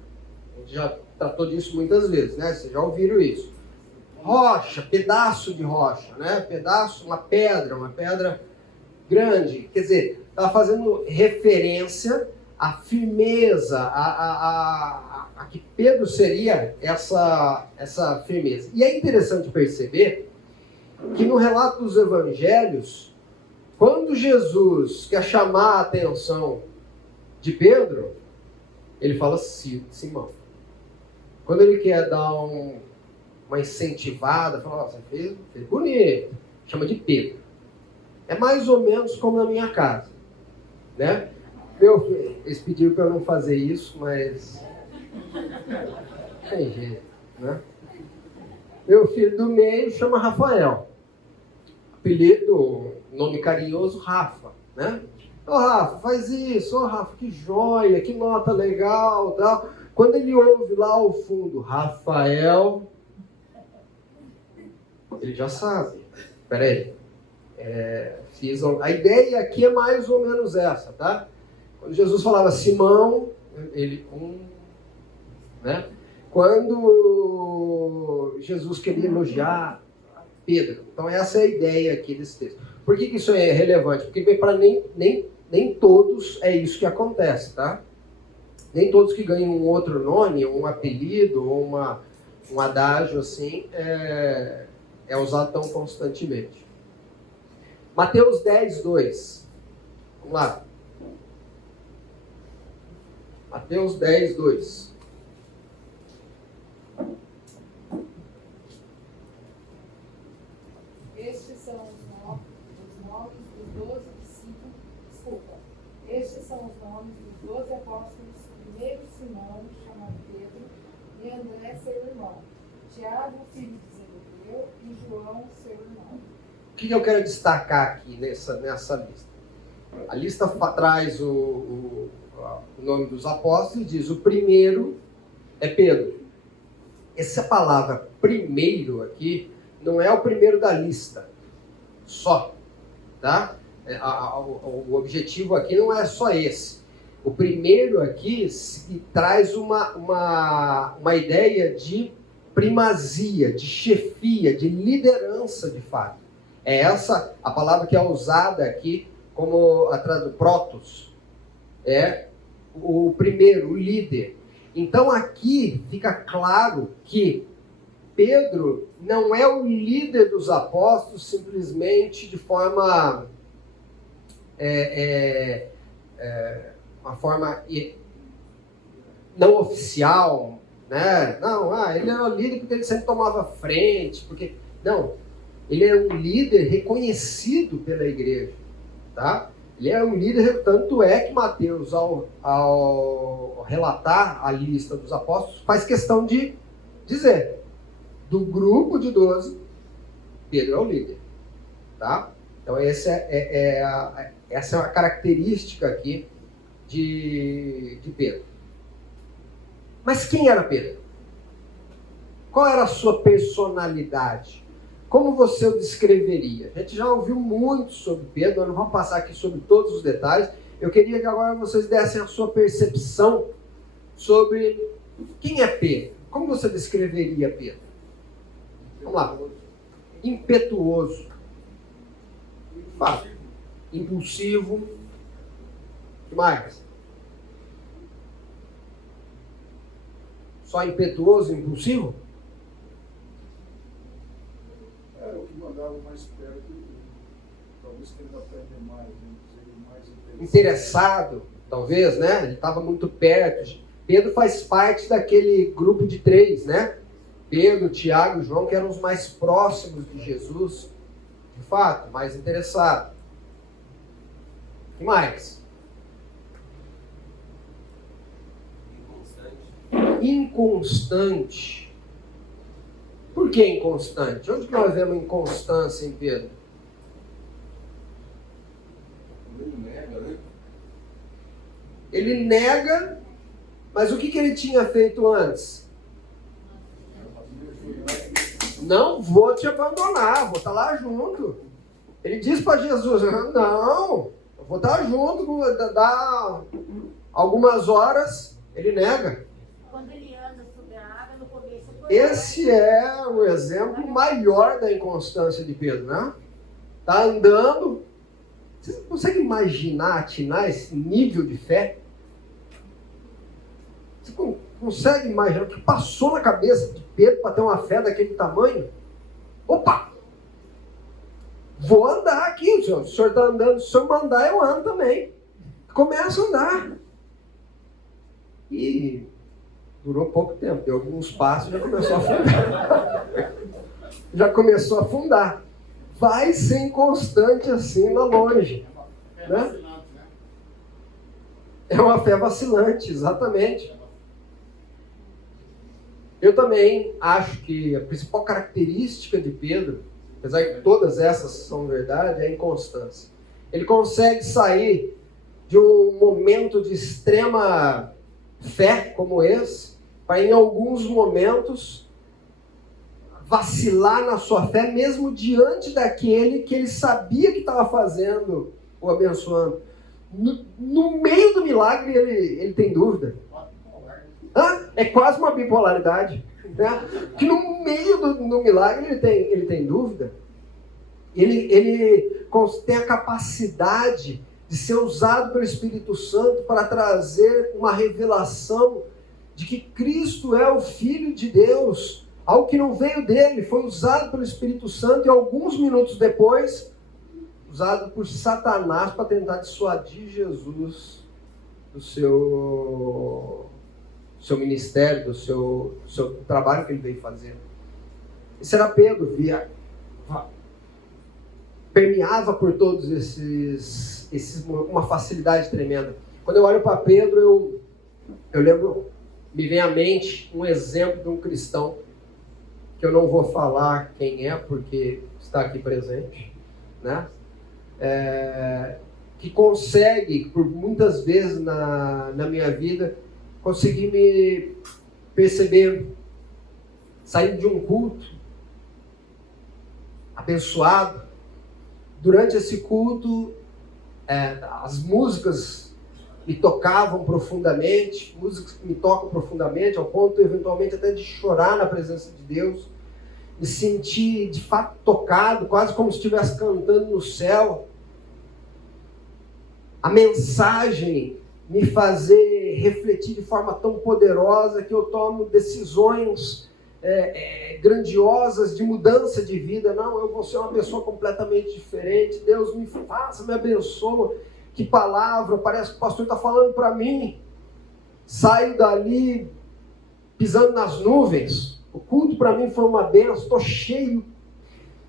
A gente já tratou disso muitas vezes, né? Vocês já ouviram isso. Rocha, pedaço de rocha, né? Pedaço, uma pedra grande. Quer dizer, estava fazendo referência à firmeza, a que Pedro seria essa firmeza. E é interessante perceber que no relato dos evangelhos, quando Jesus quer chamar a atenção de Pedro, ele fala Simão. Quando ele quer dar uma incentivada, fala, você fez bonito, chama de Pedro. É mais ou menos como na minha casa, né? Eles pediram para eu não fazer isso, mas tem jeito, né? Meu filho do meio chama Rafael. Apelido, nome carinhoso, Rafa, né? Ô Rafa, faz isso, ô Rafa, que joia, que nota legal, tal. Quando ele ouve lá ao fundo, Rafael, ele já sabe. Peraí. A ideia aqui é mais ou menos essa, tá? Quando Jesus falava Simão, né? Quando Jesus queria elogiar Pedro. Então essa é a ideia aqui desse texto. Por que isso é relevante? Porque para nem todos é isso que acontece, tá? Nem todos que ganham um outro nome, um apelido, ou um adágio assim, é usado tão constantemente. Mateus 10, 2. Vamos lá. Mateus 10, 2. Estes são os nomes dos 12 discípulos. Desculpa. Estes são os nomes dos 12 apóstolos. Primeiro Simão, chamado Pedro, e André, seu irmão. Tiago, filho de Zebedeu, e João, seu irmão. O que eu quero destacar aqui nessa lista? A lista traz o nome dos apóstolos e diz: o primeiro é Pedro. Essa palavra primeiro aqui não é o primeiro da lista, só. Tá? O objetivo aqui não é só esse. O primeiro aqui traz uma ideia de primazia, de chefia, de liderança de fato. É essa a palavra que é usada aqui como protos. É o primeiro, o líder. Então aqui fica claro que Pedro não é o líder dos apóstolos simplesmente de forma uma forma não oficial, né? Não, ele era o líder porque ele sempre tomava frente, porque não, ele é um líder reconhecido pela igreja, tá? Ele é um líder, tanto é que Mateus, ao relatar a lista dos apóstolos, faz questão de dizer: do grupo de 12, Pedro é o líder, tá? Então essa é a característica aqui de Pedro. Mas quem era Pedro? Qual era a sua personalidade? Como você o descreveria? A gente já ouviu muito sobre Pedro, nós não vamos passar aqui sobre todos os detalhes. Eu queria que agora vocês dessem a sua percepção sobre quem é Pedro. Como você descreveria Pedro? Vamos lá. Impetuoso. Fala. Impulsivo. O que mais? Só impetuoso e impulsivo? Era o que mandava mais perto de mim. Talvez tendo aprender mais, mais interessado, talvez, né? Ele estava muito perto. Pedro faz parte daquele grupo de 3, né? Pedro, Tiago e João, que eram os mais próximos de Jesus, de fato, mais interessado. O que mais? Inconstante. Por que inconstante? Onde que nós vemos inconstância em Pedro? Ele nega, né? Ele nega, mas o que ele tinha feito antes? Não vou te abandonar, vou estar lá junto. Ele diz para Jesus: não, eu vou estar junto, dar algumas horas. Ele nega. Quando ele anda sobre a água, no começo foi... Esse é o exemplo maior da inconstância de Pedro, né? Está andando. Você consegue imaginar, atinar esse nível de fé? Você consegue imaginar o que passou na cabeça de Pedro para ter uma fé daquele tamanho? Opa! Vou andar aqui, senhor. O senhor está andando, se o senhor mandar, eu ando também. Começa a andar. E durou pouco tempo, deu alguns passos e já começou a afundar. Já começou a afundar. Vai ser inconstante assim lá longe. Né? É uma fé vacilante, exatamente. Eu também acho que a principal característica de Pedro, apesar de que todas essas são verdade, é a inconstância. Ele consegue sair de um momento de extrema fé como esse, para em alguns momentos vacilar na sua fé, mesmo diante daquele que ele sabia que estava fazendo, o abençoando. No meio do milagre ele tem dúvida. É quase uma bipolaridade, né? Que no meio do milagre ele tem dúvida. Ele tem a capacidade de ser usado pelo Espírito Santo para trazer uma revelação de que Cristo é o Filho de Deus, algo que não veio dele, foi usado pelo Espírito Santo e alguns minutos depois, usado por Satanás para tentar dissuadir Jesus do seu seu ministério, do seu trabalho que ele veio fazer. Esse era Pedro, permeava por todos uma facilidade tremenda. Quando eu olho para Pedro, eu lembro, me vem à mente um exemplo de um cristão, que eu não vou falar quem é, porque está aqui presente, né? Que consegue, por muitas vezes na minha vida, conseguir me perceber, saindo de um culto, abençoado. Durante esse culto, as músicas me tocavam profundamente, músicas que me tocam profundamente, ao ponto, eventualmente, até de chorar na presença de Deus, me sentir, de fato, tocado, quase como se estivesse cantando no céu. A mensagem me fazer refletir de forma tão poderosa que eu tomo decisões grandiosas de mudança de vida. Não, eu vou ser uma pessoa completamente diferente. Deus me faça, me abençoa. Que palavra, parece que o pastor está falando para mim. Saio dali pisando nas nuvens. O culto para mim foi uma bênção. Estou cheio,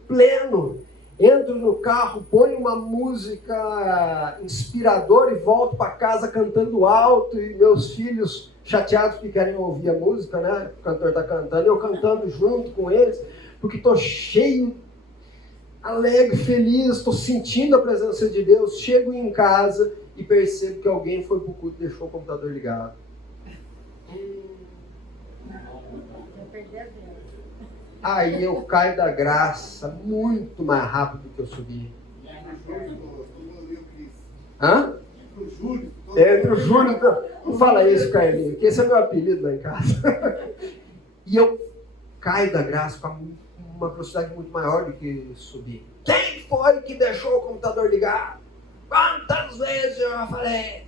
pleno. Entro no carro, ponho uma música inspiradora e volto para casa cantando alto, e meus filhos chateados que querem ouvir a música, né? O cantor está cantando, eu cantando junto com eles, porque estou cheio, alegre, feliz, estou sentindo a presença de Deus. Chego em casa e percebo que alguém foi para o culto e deixou o computador ligado. Aí eu caio da graça muito mais rápido do que eu subi. Hã? Entre o Júlio. Não fala isso, Carlinhos, que esse é meu apelido lá em casa. E eu caio da graça com uma velocidade muito maior do que subir. Quem foi que deixou o computador ligado? Quantas vezes eu já falei?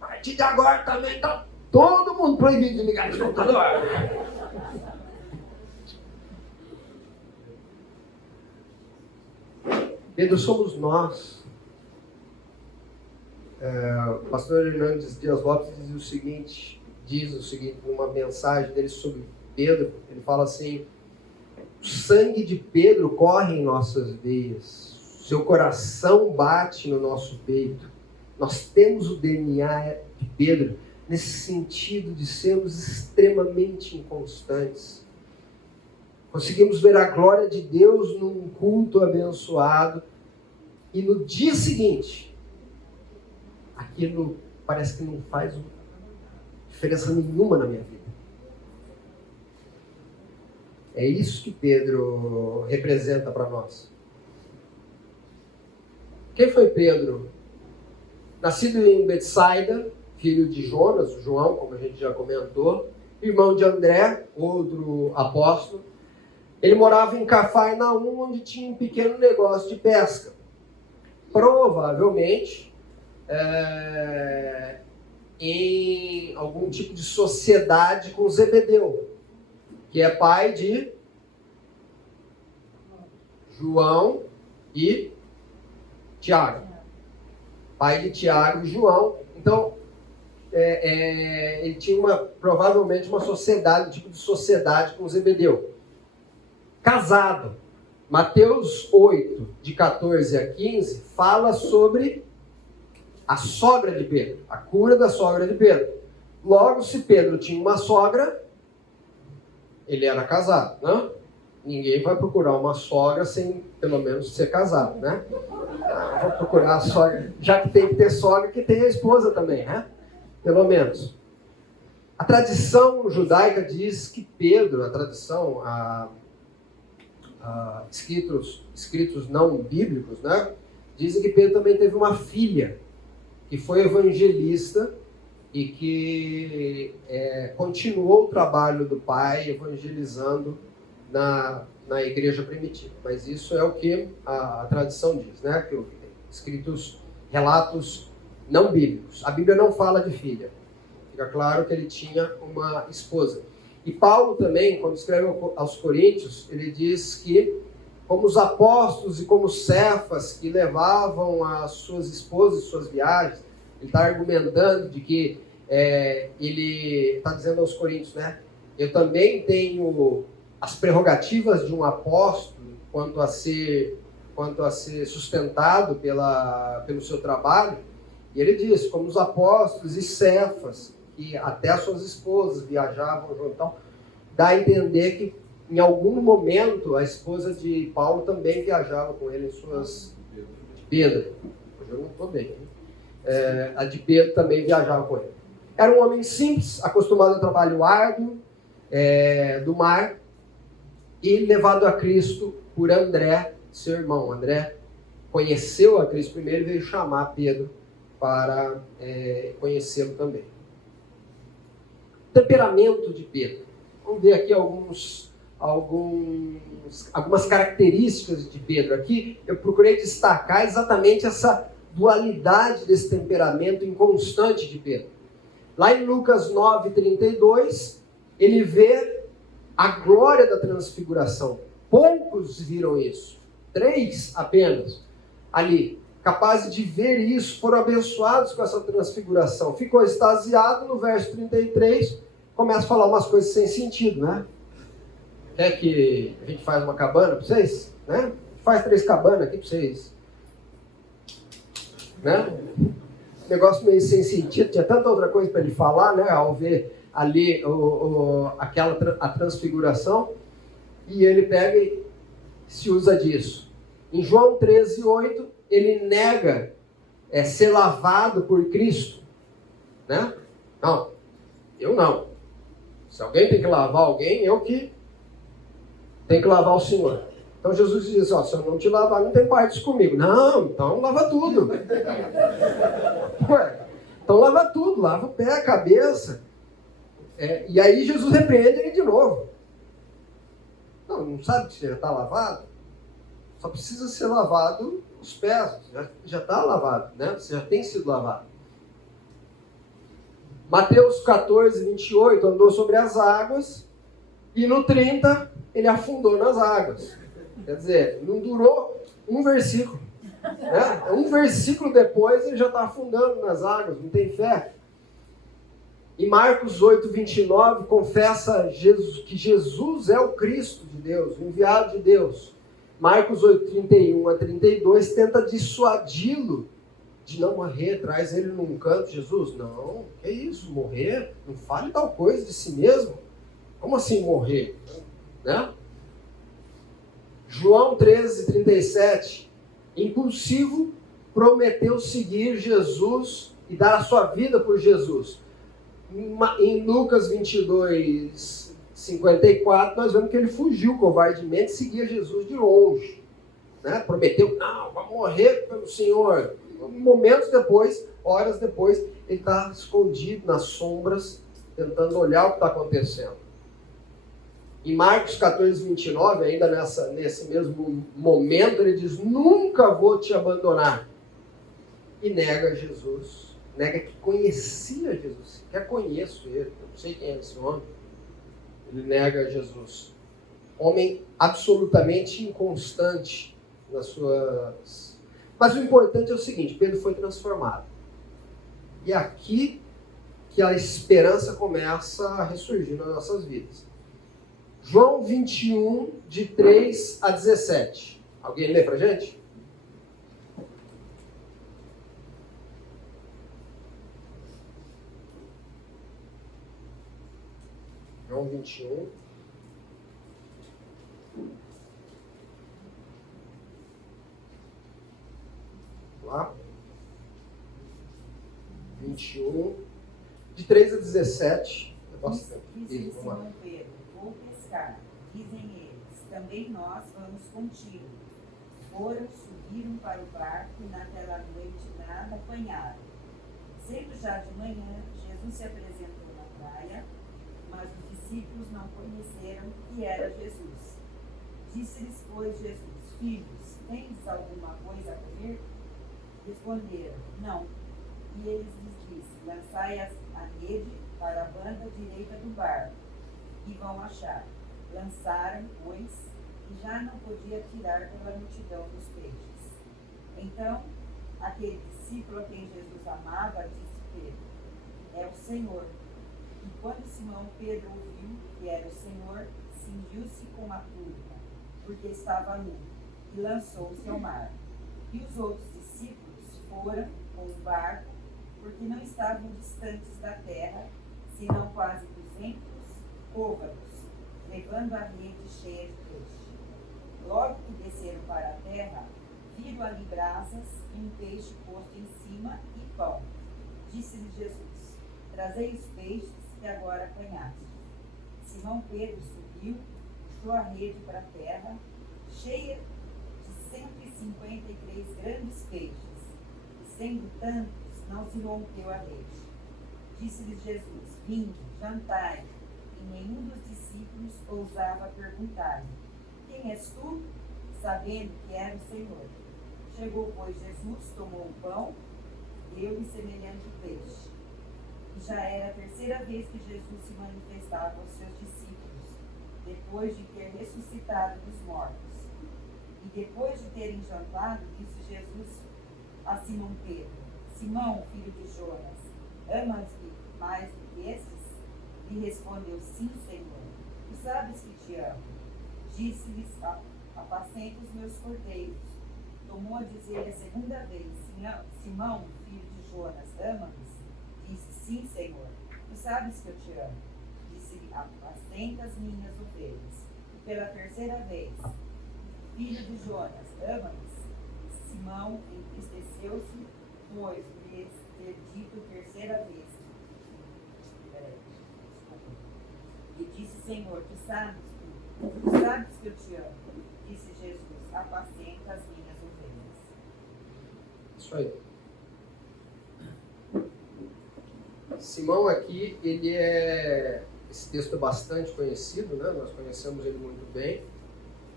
A partir de agora também está todo mundo proibido de ligar esse computador. Pedro, somos nós. O pastor Hernandes Dias Lopes diz o seguinte, numa mensagem dele sobre Pedro, ele fala assim: o sangue de Pedro corre em nossas veias, seu coração bate no nosso peito. Nós temos o DNA de Pedro nesse sentido de sermos extremamente inconstantes. Conseguimos ver a glória de Deus num culto abençoado e no dia seguinte, aquilo parece que não faz diferença nenhuma na minha vida. É isso que Pedro representa para nós. Quem foi Pedro? Nascido em Betsaida, filho de Jonas, o João, como a gente já comentou, irmão de André, outro apóstolo. Ele morava em Cafarnaum, onde tinha um pequeno negócio de pesca. Provavelmente em algum tipo de sociedade com Zebedeu, que é pai de João e Tiago. Pai de Tiago e João. Então, ele tinha provavelmente uma sociedade, um tipo de sociedade com Zebedeu. Casado. Mateus 8, de 14 a 15, fala sobre a sogra de Pedro, a cura da sogra de Pedro. Logo, se Pedro tinha uma sogra, ele era casado, né? Ninguém vai procurar uma sogra sem, pelo menos, ser casado, né? Vou procurar a sogra, já que tem que ter sogra, que tem a esposa também, né? Pelo menos. A tradição judaica diz que Pedro, a tradição, escritos não bíblicos, né? Dizem que Pedro também teve uma filha, que foi evangelista e que continuou o trabalho do pai evangelizando na igreja primitiva. Mas isso é o que a tradição diz, né? Que relatos não bíblicos. A Bíblia não fala de filha. Fica claro que ele tinha uma esposa. E Paulo também, quando escreve aos Coríntios, ele diz que, como os apóstolos e como Cefas, que levavam as suas esposas e suas viagens, ele está argumentando de que ele está dizendo aos Coríntios, né? Eu também tenho as prerrogativas de um apóstolo quanto a ser sustentado pelo seu trabalho. E ele diz, como os apóstolos e Cefas, que até as suas esposas viajavam junto, então, dá a entender que em algum momento a esposa de Paulo também viajava com ele em suas... De Pedro. Hoje eu não estou bem. Né? A de Pedro também viajava com ele. Era um homem simples, acostumado ao trabalho árduo do mar, e levado a Cristo por André, seu irmão. André conheceu a Cristo primeiro e veio chamar Pedro para conhecê-lo também. Temperamento de Pedro. Vamos ver aqui algumas características de Pedro. Aqui eu procurei destacar exatamente essa dualidade desse temperamento inconstante de Pedro. Lá em Lucas 9:32, ele vê a glória da transfiguração. Poucos viram isso. 3 apenas ali, capazes de ver isso, foram abençoados com essa transfiguração. Ficou extasiado. No verso 33, começa a falar umas coisas sem sentido, né? Quer que a gente faça uma cabana para vocês? Né? Faz 3 cabanas aqui para vocês. Né? Negócio meio sem sentido. Tinha tanta outra coisa para ele falar, né? Ao ver ali a transfiguração. E ele pega e se usa disso. Em João 13:8, ele nega ser lavado por Cristo. Né? Não, eu não. Se alguém tem que lavar alguém, eu que tenho que lavar o Senhor. Então Jesus diz, se eu não te lavar, não tem parte comigo. Não, então lava tudo. Ué, então lava tudo, lava o pé, a cabeça. E aí Jesus repreende ele de novo. Não sabe que você já está lavado? Só precisa ser lavado os pés. Já está lavado, né? Você já tem sido lavado. Mateus 14:28, andou sobre as águas. E no 30, ele afundou nas águas. Quer dizer, não durou um versículo. Né? Um versículo depois, ele já está afundando nas águas. Não tem fé. Em Marcos 8:29, confessa que Jesus é o Cristo de Deus, o enviado de Deus. Marcos 8:31-32, tenta dissuadi-lo de não morrer, traz ele num canto. Jesus, não, que isso, morrer? Não fale tal coisa de si mesmo. Como assim morrer? Né? João 13:37, impulsivo, prometeu seguir Jesus e dar a sua vida por Jesus. Em Lucas 22:54, nós vemos que ele fugiu covardemente e seguia Jesus de longe. Né? Prometeu, não, vai morrer pelo Senhor. Momentos depois, horas depois, ele está escondido nas sombras, tentando olhar o que está acontecendo. Em Marcos 14:29, ainda nesse mesmo momento, ele diz, nunca vou te abandonar. E nega Jesus. Nega que conhecia Jesus. Quer conheço ele, eu não sei quem é esse homem. Ele nega Jesus. Homem absolutamente inconstante nas suas... Mas o importante é o seguinte, Pedro foi transformado. E é aqui que a esperança começa a ressurgir nas nossas vidas. João 21, de 3-17. Alguém lê pra gente? João 21. Lá. 21. De 3-17. Disse Simão Pedro, vou pescar. Dizem eles, também nós vamos contigo. Foram, subiram para o barco e naquela noite nada apanharam. Sendo já de manhã, Jesus se apresentou na praia, mas os discípulos não conheceram que era Jesus. Disse-lhes, pois, Jesus, filhos, tendes alguma coisa a comer? Responderam, não. E eles lhes disse, lançai a rede para a banda direita do barco, e vão achar. Lançaram, pois, e já não podia tirar pela multidão dos peixes. Então, aquele discípulo a quem Jesus amava disse Pedro, é o Senhor. E quando Simão Pedro ouviu que era o Senhor, cingiu-se com a túnica, porque estava nu, e lançou-se ao mar. E os outros discípulos foram com o barco, porque não estavam distantes da terra, senão quase 200 côvados, levando a rede cheia de peixe. Logo que desceram para a terra, viram ali brasas e um peixe posto em cima e pão. Disse-lhe Jesus: trazei os peixes que agora apanhastes. Simão Pedro subiu, puxou a rede para a terra, cheia de 153 grandes peixes, e sendo tantos, não se rompeu a rede. Disse-lhe Jesus: vinde, jantai. E nenhum dos discípulos ousava perguntar-lhe: quem és tu? Sabendo que era o Senhor. Chegou, pois, Jesus, tomou o pão, deu-lhe semelhante peixe. E já era a terceira vez que Jesus se manifestava aos seus discípulos, depois de ter ressuscitado dos mortos. E depois de terem jantado, disse Jesus a Simão Pedro: Simão, filho de Jonas, amas-me mais do que estes? Lhe respondeu: sim, Senhor, tu sabes que te amo. Disse-lhes: apacenta os meus cordeiros. Tomou a dizer a segunda vez: Simão, filho de Jonas, ama-me? Disse: sim, Senhor, tu sabes que eu te amo. Disse-lhe: apacenta as minhas ovelhas. E pela terceira vez: filho de Jonas, ama-me? Simão entristeceu-se, pois lhe ter dito terceira vez. E disse: Senhor, tu sabes que eu te amo. Disse Jesus: apacenta as minhas ovelhas. Isso aí. Simão aqui, esse texto é bastante conhecido, né? Nós conhecemos ele muito bem.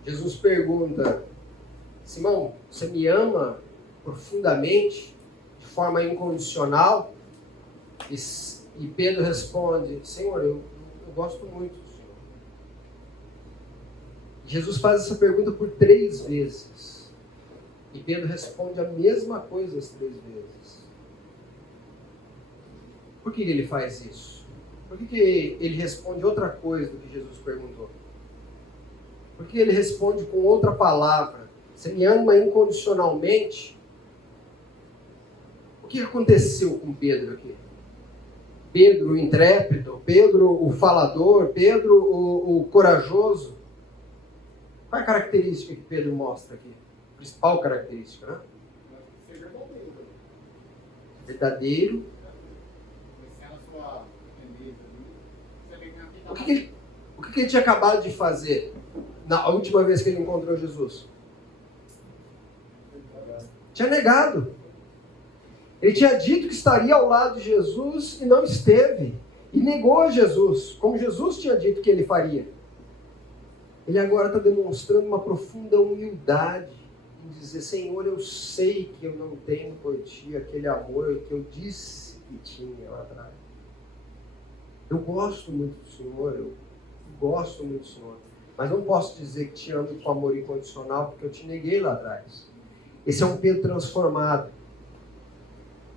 Jesus pergunta: Simão, você me ama profundamente, de forma incondicional? E Pedro responde: Senhor, eu gosto muito do Senhor. Jesus faz essa pergunta por 3 vezes. E Pedro responde a mesma coisa as 3 vezes. Por que ele faz isso? Por que ele responde outra coisa do que Jesus perguntou? Por que ele responde com outra palavra? Você me ama incondicionalmente? O que aconteceu com Pedro aqui? Pedro o intrépido, Pedro o falador, Pedro o corajoso. Qual é a característica que Pedro mostra aqui? A principal característica, né? Ser verdadeiro. Verdadeiro. Conhecendo a sua beleza. Você vê que aqui tá O que ele tinha acabado de fazer na última vez que ele encontrou Jesus? Tinha negado. Ele tinha dito que estaria ao lado de Jesus e não esteve. E negou Jesus, como Jesus tinha dito que ele faria. Ele agora está demonstrando uma profunda humildade em dizer: Senhor, eu sei que eu não tenho por ti aquele amor que eu disse que tinha lá atrás. Eu gosto muito do Senhor, eu gosto muito do Senhor. Mas não posso dizer que te amo com amor incondicional porque eu te neguei lá atrás. Esse é um Pedro transformado.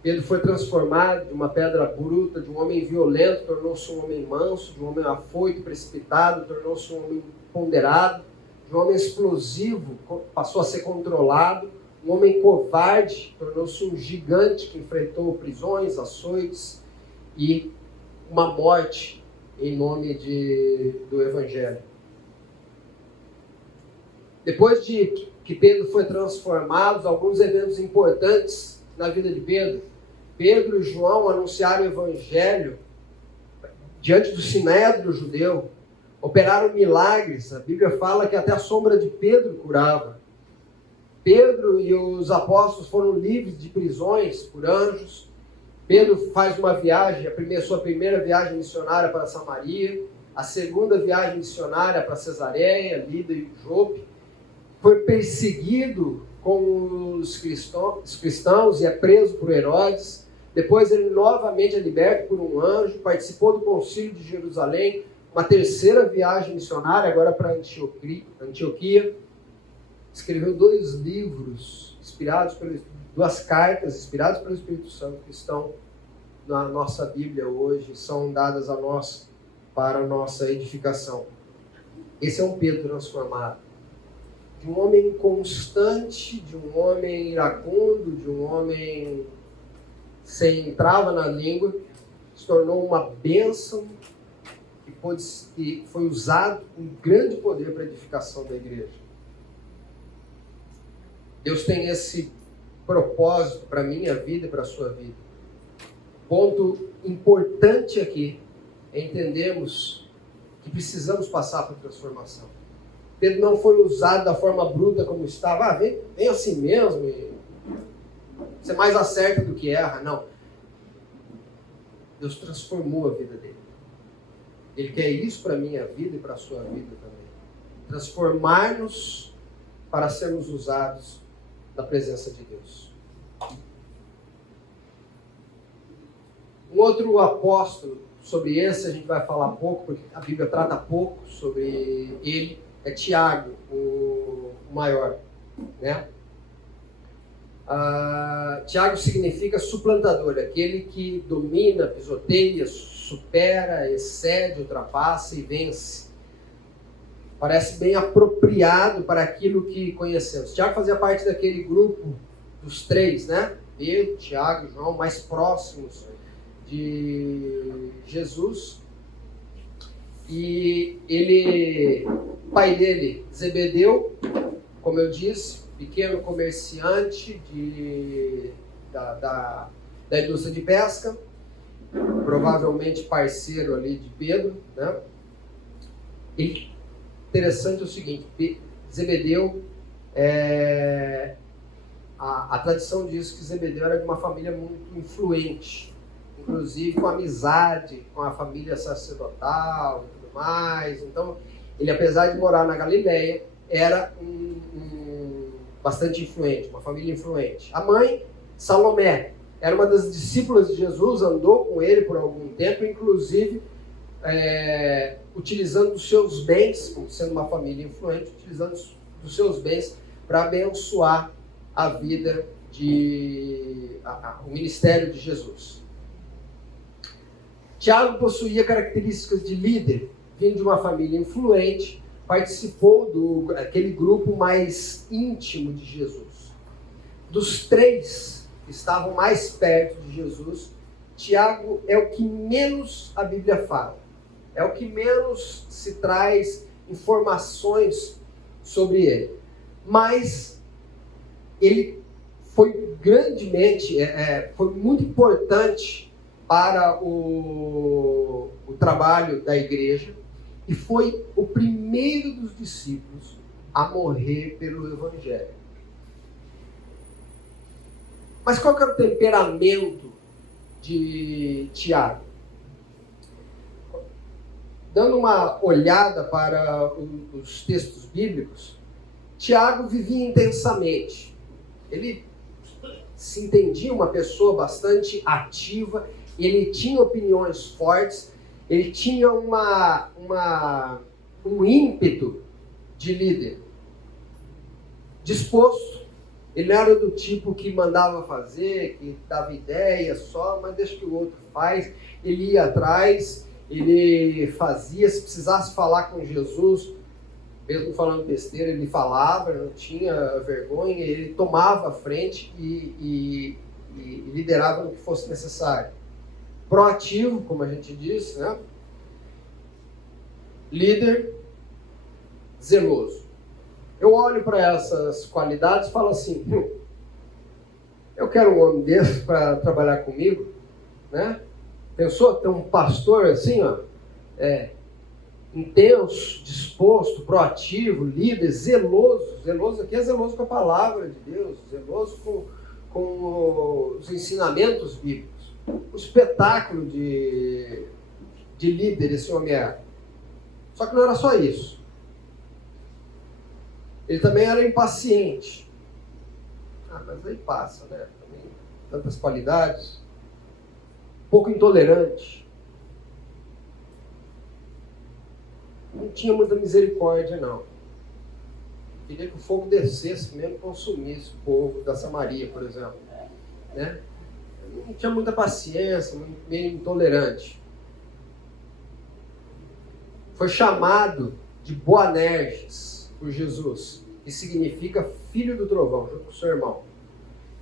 Pedro foi transformado de uma pedra bruta, de um homem violento, tornou-se um homem manso, de um homem afoito, precipitado, tornou-se um homem ponderado, de um homem explosivo, passou a ser controlado, um homem covarde, tornou-se um gigante que enfrentou prisões, açoites e uma morte em nome do Evangelho. Depois de que Pedro foi transformado, alguns eventos importantes na vida de Pedro. Pedro e João anunciaram o Evangelho diante do Sinédrio judeu, operaram milagres. A Bíblia fala que até a sombra de Pedro curava. Pedro e os apóstolos foram livres de prisões por anjos. Pedro faz uma viagem, sua primeira viagem missionária para Samaria, a segunda viagem missionária para Cesareia, Lida e Jope. Foi perseguido com os cristãos e é preso por Herodes. Depois ele novamente é liberto por um anjo, participou do concílio de Jerusalém, uma terceira viagem missionária, agora para Antioquia. Escreveu 2 livros, 2 cartas inspiradas pelo Espírito Santo, que estão na nossa Bíblia hoje são dadas a nós para a nossa edificação. Esse é um Pedro transformado. De um homem inconstante, de um homem iracundo, de um homem sem trava na língua, se tornou uma bênção que foi usado com grande poder para a edificação da igreja. Deus tem esse propósito para a minha vida e para a sua vida. Ponto importante aqui é entendermos que precisamos passar por transformação. Pedro não foi usado da forma bruta como estava. Vem assim mesmo. Você mais acerta do que erra. Não. Deus transformou a vida dele. Ele quer isso para a minha vida e para a sua vida também. Transformar-nos para sermos usados na presença de Deus. Um outro apóstolo, sobre esse a gente vai falar pouco, porque a Bíblia trata pouco sobre ele, é Tiago, o maior, né? Tiago significa suplantador, aquele que domina, pisoteia, supera, excede, ultrapassa e vence. Parece bem apropriado para aquilo que conhecemos. Tiago fazia parte daquele grupo dos três, né? Pedro, Tiago e João, mais próximos de Jesus. E o pai dele, Zebedeu, como eu disse, pequeno comerciante da indústria de pesca, provavelmente parceiro ali de Pedro, né? E interessante é o seguinte, Zebedeu, a tradição diz que Zebedeu era de uma família muito influente, inclusive com amizade com a família sacerdotal e tudo mais. Então, ele, apesar de morar na Galileia, era bastante influente, uma família influente. A mãe, Salomé, era uma das discípulas de Jesus, andou com ele por algum tempo, inclusive utilizando os seus bens, como sendo uma família influente, utilizando os seus bens para abençoar a vida, o ministério de Jesus. Tiago possuía características de líder, vindo de uma família influente, participou daquele grupo mais íntimo de Jesus. Dos três que estavam mais perto de Jesus, Tiago é o que menos a Bíblia fala. É o que menos se traz informações sobre ele. Mas ele foi foi muito importante para o trabalho da igreja e foi o primeiro dos discípulos a morrer pelo Evangelho. Mas qual que era o temperamento de Tiago? Dando uma olhada para os textos bíblicos, Tiago vivia intensamente. Ele se entendia uma pessoa bastante ativa, ele tinha opiniões fortes, ele tinha um ímpeto de líder. Disposto, ele não era do tipo que mandava fazer, que dava ideia só, mas deixa que o outro faz. Ele ia atrás, ele fazia, se precisasse falar com Jesus, mesmo falando besteira, ele falava, não tinha vergonha, ele tomava a frente e liderava no que fosse necessário. Proativo, como a gente disse, né? Líder, zeloso. Eu olho para essas qualidades e falo assim, eu quero um homem desse para trabalhar comigo, né? Pensou ter um pastor assim, ó, intenso, disposto, proativo, líder, zeloso. Zeloso aqui é zeloso com a palavra de Deus, zeloso com os ensinamentos bíblicos. O espetáculo de líder esse homem era. Só que não era só isso. Ele também era impaciente. Mas aí passa, né? Também, tantas qualidades. Pouco intolerante. Não tinha muita misericórdia, não. Queria que o fogo descesse mesmo, consumisse o povo da Samaria, por exemplo. Né? não tinha muita paciência, meio intolerante. Foi chamado de Boanerges por Jesus, que significa filho do trovão, junto com o seu irmão.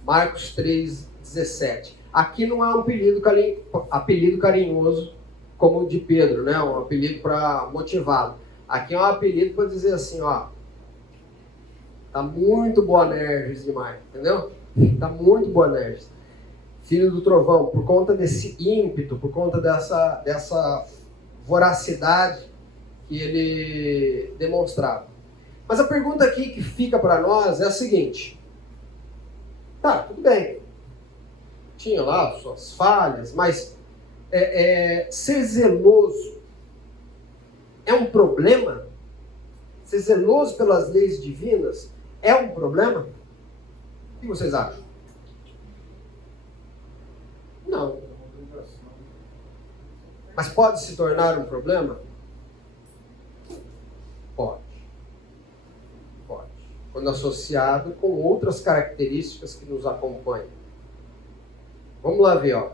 Marcos 3,17. Aqui não é um apelido carinhoso como o de Pedro, né? Um apelido para motivá-lo. Aqui é um apelido para dizer assim, ó, tá muito Boanerges demais, entendeu? Tá muito Boanerges. Filho do trovão, por conta desse ímpeto, por conta dessa voracidade que ele demonstrava. Mas a pergunta aqui que fica para nós é a seguinte. Tá, tudo bem. Tinha lá suas falhas, mas ser zeloso é um problema? Ser zeloso pelas leis divinas é um problema? O que vocês acham? Não. Mas pode se tornar um problema? Pode. Pode. Quando associado com outras características que nos acompanham. Vamos lá ver, ó.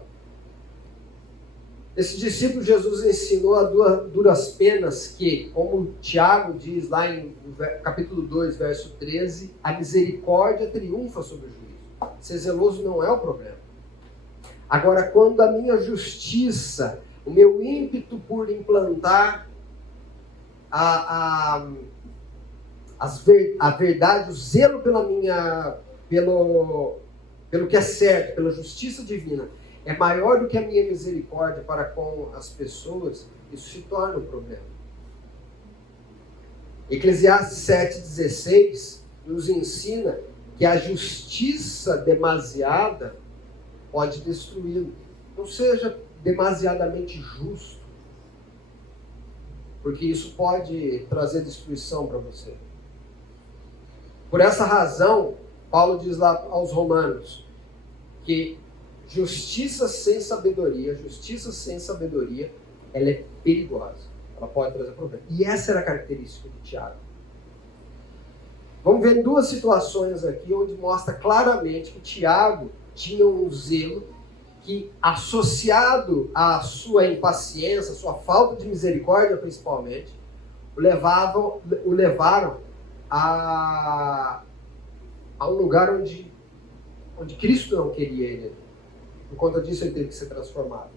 Esse discípulo Jesus ensinou a duras penas que, como Tiago diz lá em capítulo 2, verso 13, a misericórdia triunfa sobre o juízo. Ser zeloso não é o problema. Agora, quando a minha justiça, o meu ímpeto por implantar a verdade, o zelo pelo que é certo, pela justiça divina, é maior do que a minha misericórdia para com as pessoas, isso se torna um problema. Eclesiastes 7,16 nos ensina que a justiça demasiada pode destruí-lo. Não seja demasiadamente justo, porque isso pode trazer destruição para você. Por essa razão, Paulo diz lá aos Romanos que justiça sem sabedoria, ela é perigosa. Ela pode trazer problema. E essa era a característica de Tiago. Vamos ver duas situações aqui onde mostra claramente que Tiago tinha um zelo que, associado à sua impaciência, à sua falta de misericórdia principalmente, o levaram a um lugar onde Cristo não queria ele. Por conta disso ele teve que ser transformado.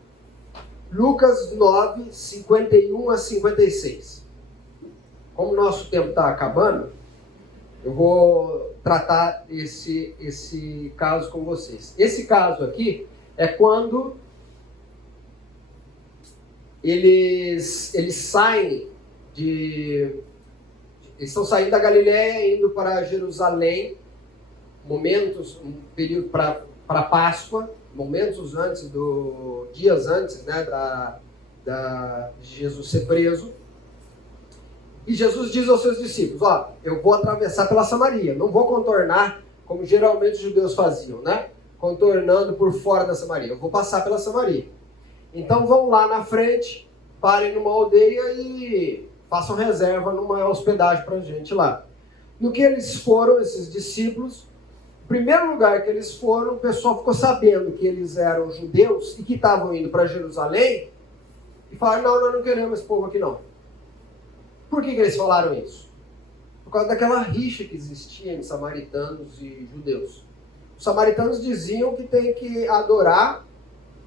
Lucas 9, 51 a 56. Como o nosso tempo está acabando, eu vou tratar esse caso com vocês. Esse caso aqui é quando eles saem eles estão saindo da Galiléia, indo para Jerusalém, um período para Páscoa, dias antes, né, de Jesus ser preso. E Jesus diz aos seus discípulos, ó, eu vou atravessar pela Samaria, não vou contornar como geralmente os judeus faziam, né? Contornando por fora da Samaria, eu vou passar pela Samaria. Então vão lá na frente, parem numa aldeia e façam reserva numa hospedagem para a gente lá. No que eles foram, esses discípulos, o primeiro lugar que eles foram, o pessoal ficou sabendo que eles eram judeus e que estavam indo para Jerusalém e falaram, não, nós não queremos esse povo aqui não. Por que eles falaram isso? Por causa daquela rixa que existia entre samaritanos e judeus. Os samaritanos diziam que tem que adorar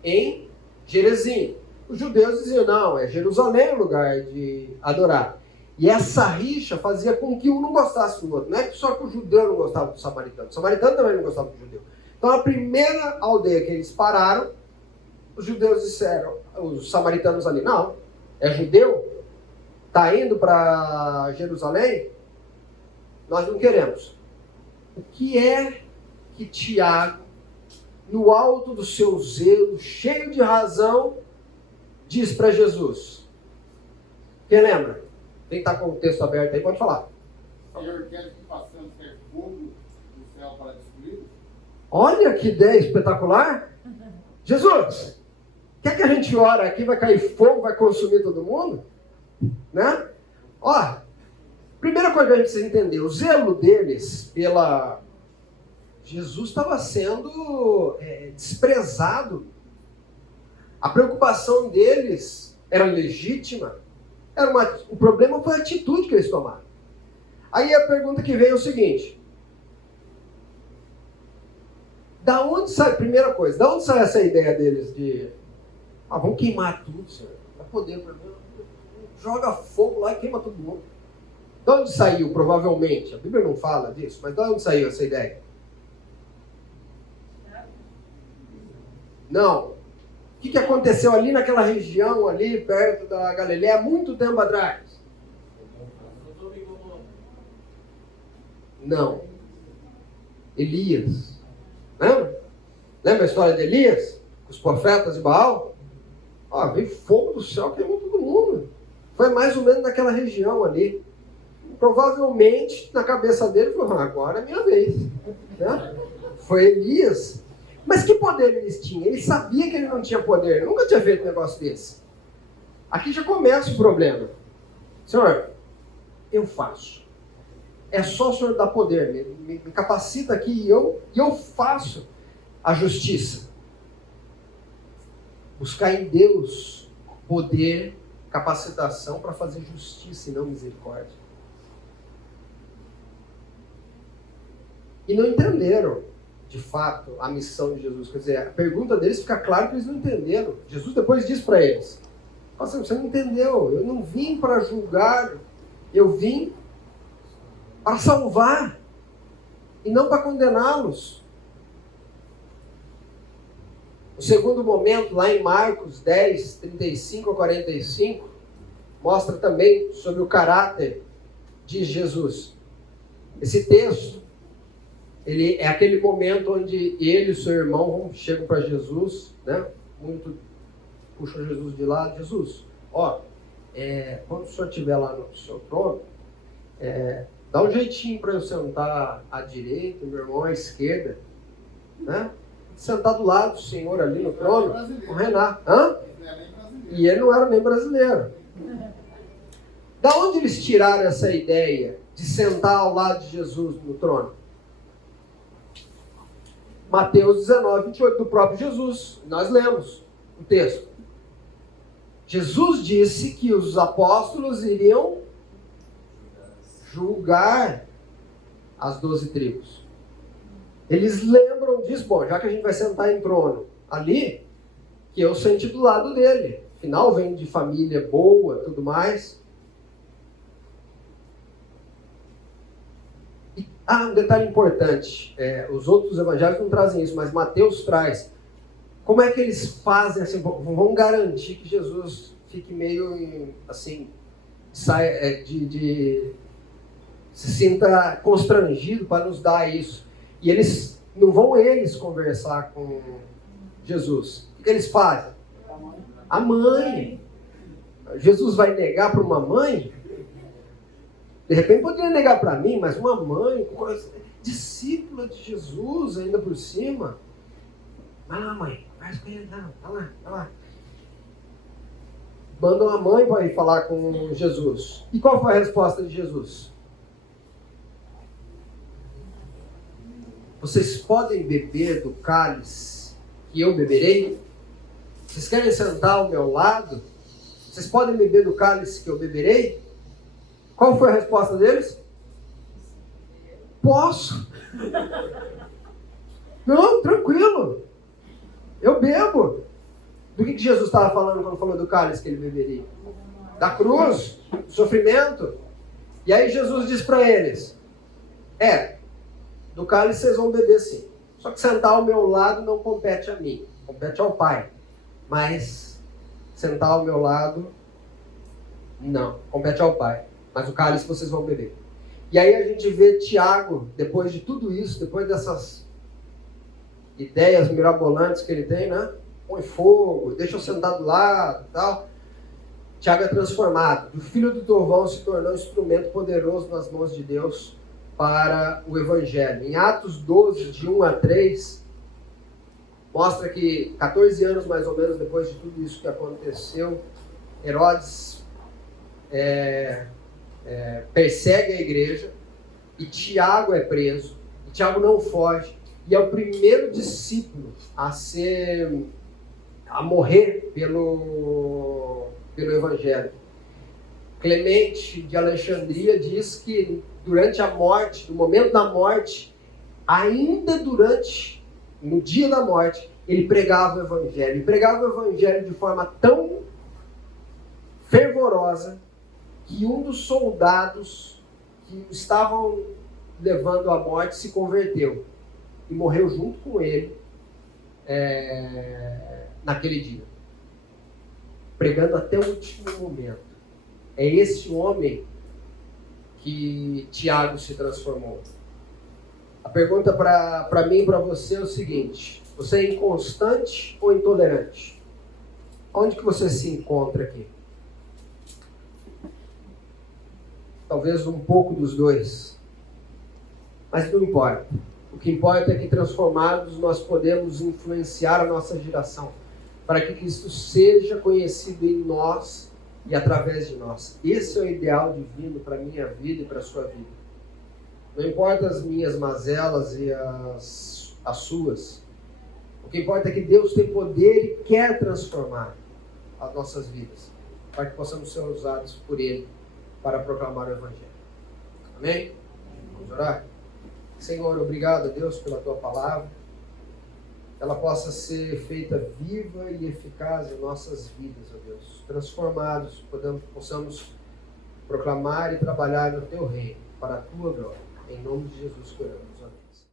em Gerezim. Os judeus diziam, não, é Jerusalém o lugar de adorar. E essa rixa fazia com que um não gostasse do outro. Não é só que o judeu não gostava do samaritano. O samaritano também não gostava do judeu. Então, a primeira aldeia que eles pararam, os judeus disseram, os samaritanos ali, não, é judeu? Está indo para Jerusalém? Nós não queremos. O que é que Tiago, no alto do seu zelo, cheio de razão, diz para Jesus? Quem lembra? Quem está com o texto aberto aí pode falar. Senhor, quer que façamos ter fogo do céu para destruí-los? Olha que ideia espetacular! Jesus, quer que a gente ore aqui, vai cair fogo, vai consumir todo mundo? Né? Ó, primeira coisa que a gente precisa entender, o zelo deles pela Jesus estava sendo desprezado. A preocupação deles era legítima. O problema foi a atitude que eles tomaram. Aí a pergunta que vem é o seguinte. Da onde sai, primeira coisa, da onde sai essa ideia deles de vamos queimar tudo, Senhor? Dá poder para mim. Joga fogo lá e queima todo mundo. De onde saiu, provavelmente? A Bíblia não fala disso, mas de onde saiu essa ideia? Não. O que aconteceu ali naquela região, ali perto da Galileia, há muito tempo atrás? Não. Elias. Lembra? Lembra a história de Elias? Os profetas de Baal? Veio fogo do céu, queimou todo mundo. Foi mais ou menos naquela região ali. Provavelmente, na cabeça dele, falou, agora é minha vez. Né? Foi Elias. Mas que poder eles tinham? Ele sabia que ele não tinha poder. Ele nunca tinha feito um negócio desse. Aqui já começa o problema. Senhor, eu faço. É só o Senhor dar poder. Me capacita aqui e eu faço a justiça. Buscar em Deus poder, capacitação para fazer justiça e não misericórdia. E não entenderam, de fato, a missão de Jesus. Quer dizer, a pergunta deles fica claro que eles não entenderam. Jesus depois diz para eles, você não entendeu, eu não vim para julgar, eu vim para salvar e não para condená-los. O segundo momento, lá em Marcos 10, 35 a 45, mostra também sobre o caráter de Jesus. Esse texto, ele é aquele momento onde ele e o seu irmão chegam para Jesus, né? Puxam Jesus de lado. Jesus, quando o senhor estiver lá no seu trono, dá um jeitinho para eu sentar à direita, meu irmão à esquerda, né? Sentar do lado do Senhor ali no trono, o Renato. E ele não era nem brasileiro. Da onde eles tiraram essa ideia de sentar ao lado de Jesus no trono? Mateus 19, 28, do próprio Jesus. Nós lemos o texto. Jesus disse que os apóstolos iriam julgar as 12 tribos. Eles lembram disso, já que a gente vai sentar em trono ali, que eu senti do lado dele. Afinal, vem de família boa, tudo mais. Um detalhe importante, os outros evangelhos não trazem isso, mas Mateus traz. Como é que eles fazem assim, vão garantir que Jesus fique meio assim, se sinta constrangido para nos dar isso. E eles não vão conversar com Jesus. O que eles fazem? A mãe. Jesus vai negar para uma mãe? De repente poderia negar para mim, mas uma mãe, discípula de Jesus ainda por cima. Vai lá, mãe. Vai lá. Mandam a mãe para ir falar com Jesus. E qual foi a resposta de Jesus? Vocês podem beber do cálice que eu beberei? Vocês querem sentar ao meu lado? Vocês podem beber do cálice que eu beberei? Qual foi a resposta deles? Posso. Não, tranquilo. Eu bebo. Do que Jesus estava falando quando falou do cálice que ele beberia? Da cruz, do sofrimento. E aí Jesus diz para eles, do cálice vocês vão beber sim. Só que sentar ao meu lado não compete a mim, compete ao Pai. Mas sentar ao meu lado, não, compete ao Pai. Mas o cálice vocês vão beber. E aí a gente vê Tiago, depois de tudo isso, depois dessas ideias mirabolantes que ele tem, né? Põe fogo, deixa eu sentar do lado e tal. Tiago é transformado. O filho do trovão se tornou um instrumento poderoso nas mãos de Deus para o Evangelho. Em Atos 12, de 1 a 3, mostra que 14 anos mais ou menos depois de tudo isso que aconteceu, Herodes persegue a igreja e Tiago é preso. E Tiago não foge. e é o primeiro discípulo a morrer pelo Evangelho. Clemente de Alexandria diz que durante a morte, no momento da morte, ainda no dia da morte, ele pregava o Evangelho. E pregava o Evangelho de forma tão fervorosa que um dos soldados que estavam levando à morte se converteu e morreu junto com ele naquele dia, pregando até o último momento. É esse homem que Tiago se transformou. A pergunta para mim e para você é o seguinte: você é inconstante ou intolerante? Onde que você se encontra aqui? Talvez um pouco dos dois. Mas não importa. O que importa é que transformados nós podemos influenciar a nossa geração para que Cristo seja conhecido em nós e através de nós. Esse é o ideal divino para a minha vida e para a sua vida. Não importa as minhas mazelas e as suas. O que importa é que Deus tem poder e quer transformar as nossas vidas para que possamos ser usados por Ele para proclamar o Evangelho. Amém? Vamos orar? Senhor, obrigado a Deus pela Tua palavra. Ela possa ser feita viva e eficaz em nossas vidas, ó Deus. Transformados, possamos proclamar e trabalhar no Teu reino, para a Tua glória. Em nome de Jesus que oramos. Amém.